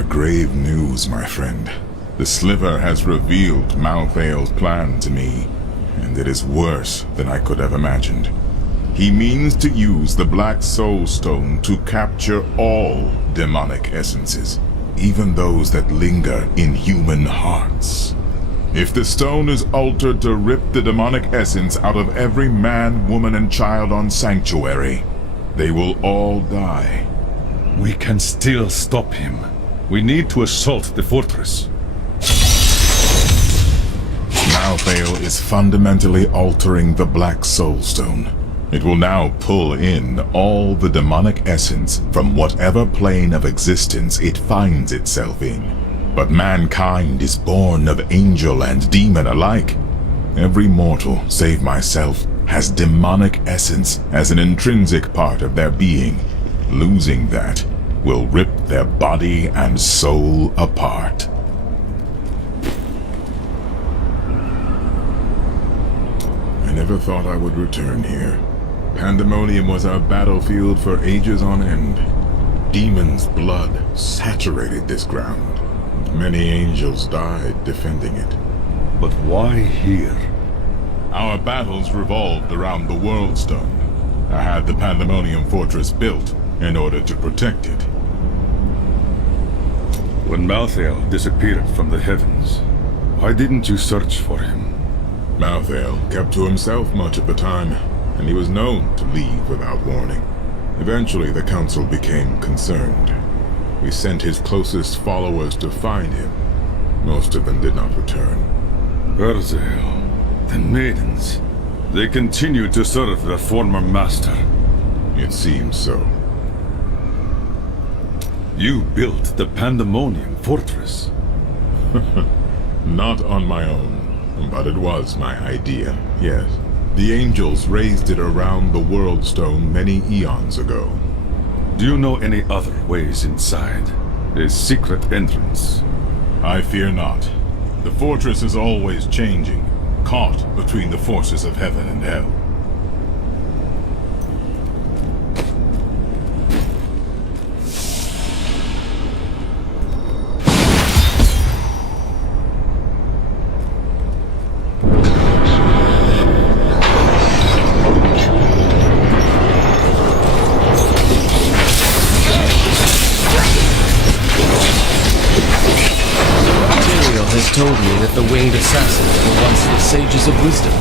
Grave news, my friend. The Sliver has revealed Malthael's plan to me, and it is worse than I could have imagined. He means to use the Black Soul Stone to capture all demonic essences, even those that linger in human hearts. If the stone is altered to rip the demonic essence out of every man, woman, and child on Sanctuary, they will all die. We can still stop him. We need to assault the fortress. Malthael is fundamentally altering the Black Soul Stone. It will now pull in all the demonic essence from whatever plane of existence it finds itself in. But mankind is born of angel and demon alike. Every mortal, save myself, has demonic essence as an intrinsic part of their being. Losing that will rip their body and soul apart. I never thought I would return here. Pandemonium was our battlefield for ages on end. Demons' blood saturated this ground. Many angels died defending it. But why here? Our battles revolved around the World Stone. I had the Pandemonium Fortress built in order to protect it. When Malthael disappeared from the heavens, why didn't you search for him? Malthael kept to himself much of the time, and he was known to leave without warning. Eventually, the Council became concerned. We sent his closest followers to find him. Most of them did not return. Urzael, the maidens, they continued to serve their former master. It seems so. You built the Pandemonium Fortress. Not on my own. But it was my idea, yes. The angels raised it around the World Stone many eons ago. Do you know any other ways inside? A secret entrance? I fear not. The fortress is always changing, caught between the forces of heaven and hell. Told me that the winged assassins were once the sages of wisdom.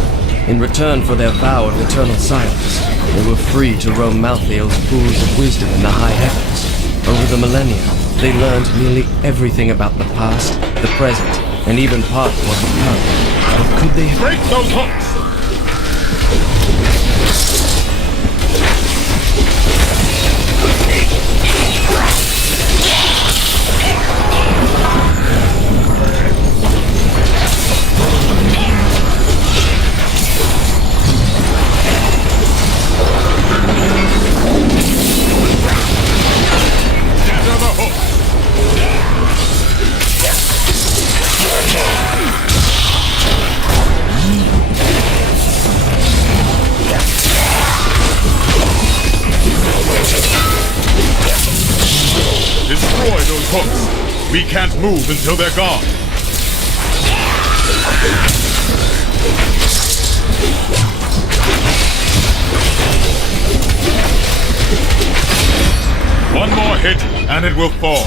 In return for their vow of eternal silence, they were free to roam Malthael's pools of wisdom in the high heavens. Over the millennia, they learned nearly everything about the past, the present, and even part of what would come. But could they break those hooks? Destroy those hooks! We can't move until they're gone! One more hit, and it will fall.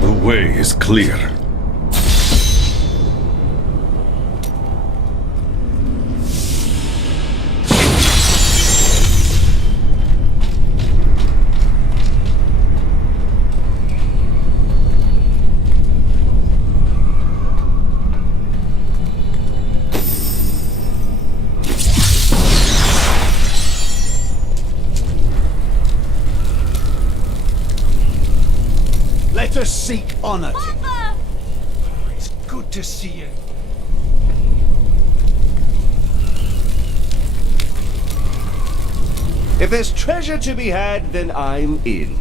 The way is clear. Let us seek honor. Papa! It's good to see you. If there's treasure to be had, then I'm in.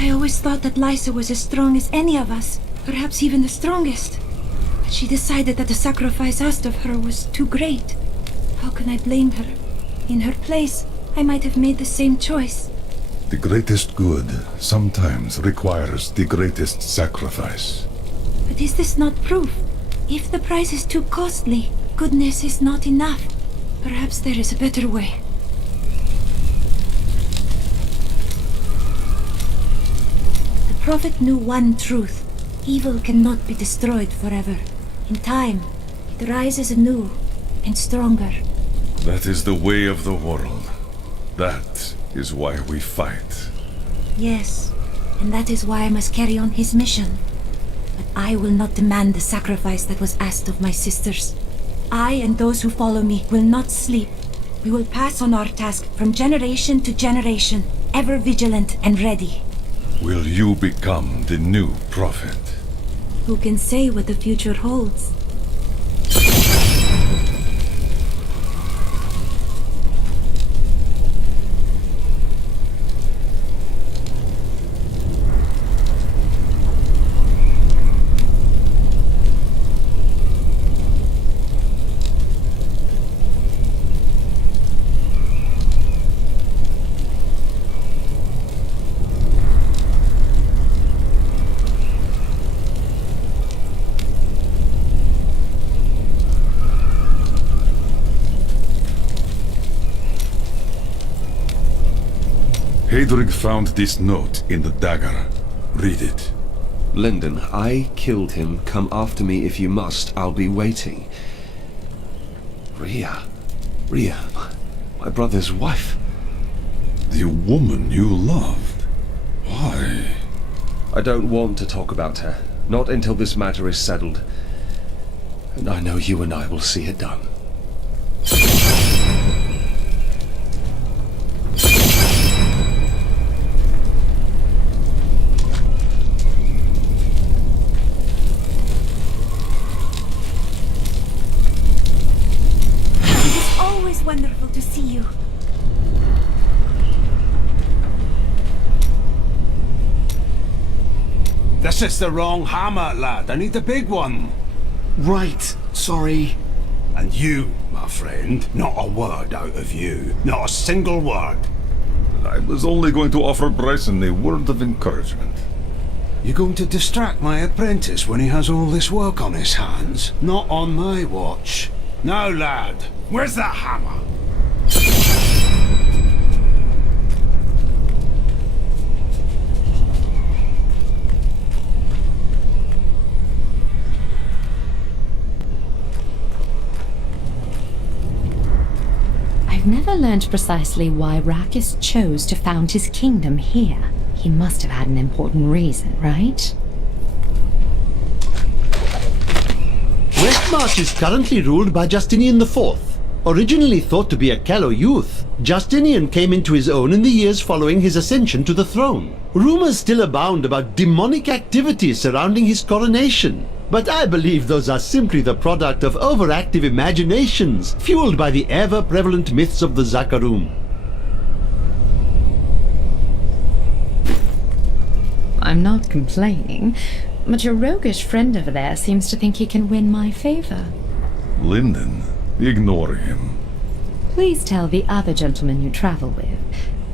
I always thought that Lysa was as strong as any of us, perhaps even the strongest. But she decided that the sacrifice asked of her was too great. How can I blame her? In her place, I might have made the same choice. The greatest good sometimes requires the greatest sacrifice. But is this not proof? If the price is too costly, goodness is not enough. Perhaps there is a better way. The prophet knew one truth. Evil cannot be destroyed forever. In time, it rises anew and stronger. That is the way of the world. That is why we fight. Yes, and that is why I must carry on his mission. But I will not demand the sacrifice that was asked of my sisters. I and those who follow me will not sleep. We will pass on our task from generation to generation, ever vigilant and ready. Will you become the new prophet? Who can say what the future holds? Hadrig found this note in the dagger. Read it. Lyndon, I killed him. Come after me if you must. I'll be waiting. Rhea, my brother's wife. The woman you loved. Why? I don't want to talk about her. Not until this matter is settled. And I know you and I will see it done. It is always wonderful to see you. This is the wrong hammer, lad. I need the big one. Right, sorry. And you, my friend, not a word out of you. Not a single word. I was only going to offer Bryson a word of encouragement. You're going to distract my apprentice when he has all this work on his hands? Not on my watch. Now, lad, where's that hammer? I've never learned precisely why Rakhis chose to found his kingdom here. He must have had an important reason, right? Westmarch is currently ruled by Justinian IV. Originally thought to be a callow youth, Justinian came into his own in the years following his ascension to the throne. Rumors still abound about demonic activities surrounding his coronation. But I believe those are simply the product of overactive imaginations, fueled by the ever-prevalent myths of the Zakarum. I'm not complaining, but your roguish friend over there seems to think he can win my favor. Lyndon, ignore him. Please tell the other gentleman you travel with,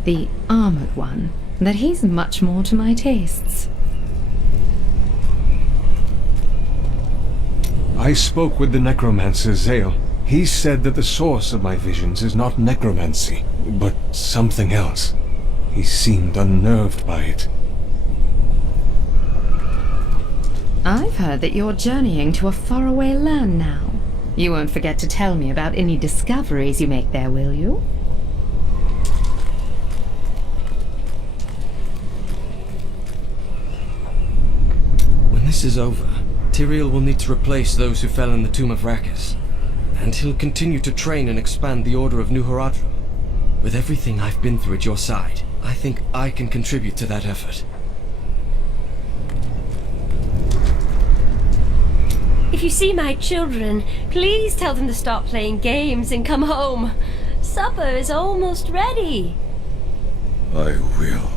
the armored one, that he's much more to my tastes. I spoke with the necromancer Zale. He said that the source of my visions is not necromancy, but something else. He seemed unnerved by it. I've heard that you're journeying to a faraway land now. You won't forget to tell me about any discoveries you make there, will you? When this is over, Tyrael will need to replace those who fell in the tomb of Rakhis. And he'll continue to train and expand the Order of New Horadrim. With everything I've been through at your side, I think I can contribute to that effort. If you see my children, please tell them to stop playing games and come home. Supper is almost ready. I will.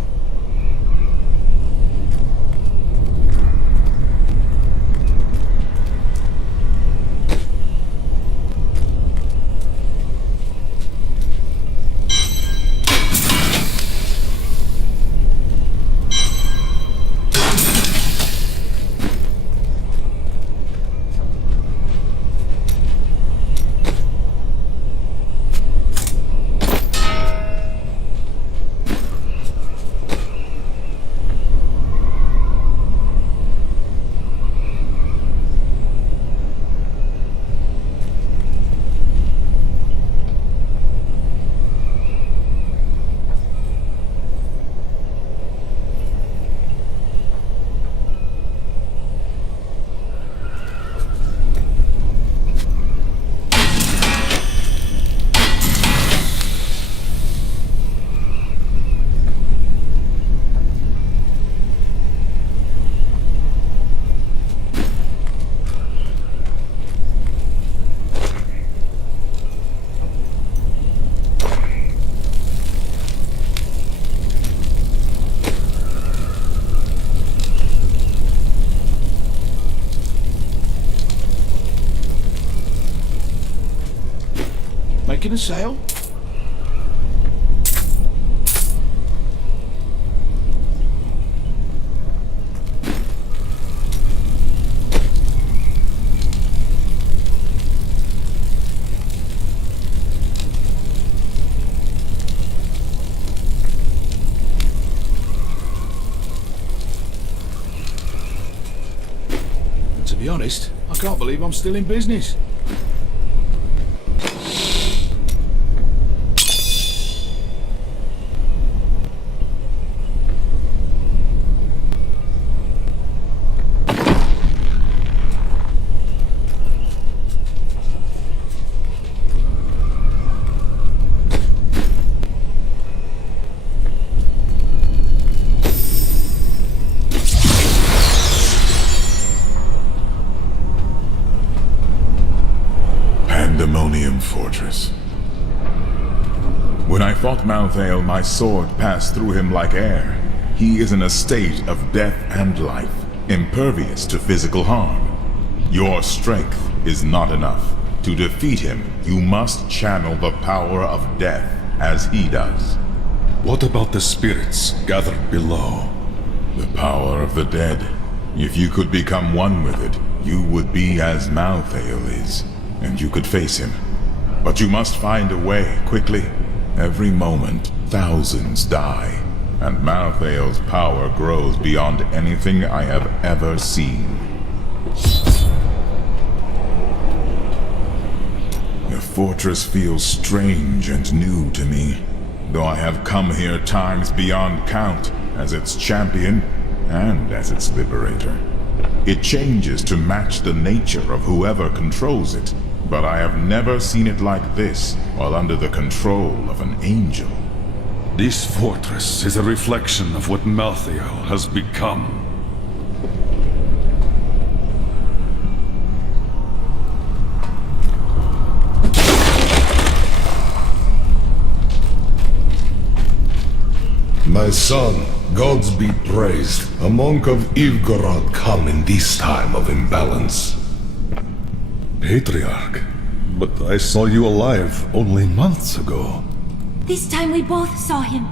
Making a sale? To be honest, I can't believe I'm still in business. fought Malthael, my sword passed through him like air. He is in a state of death and life, impervious to physical harm. Your strength is not enough. To defeat him, you must channel the power of death as he does. What about the spirits gathered below? The power of the dead. If you could become one with it, you would be as Malthael is, and you could face him. But you must find a way, quickly. Every moment, thousands die, and Malthael's power grows beyond anything I have ever seen. The fortress feels strange and new to me, though I have come here times beyond count as its champion and as its liberator. It changes to match the nature of whoever controls it, but I have never seen it like this while under the control of an angel. This fortress is a reflection of what Malthael has become. My son, gods be praised, a monk of Ivgorod come in this time of imbalance. Patriarch, but I saw you alive only months ago. This time we both saw him.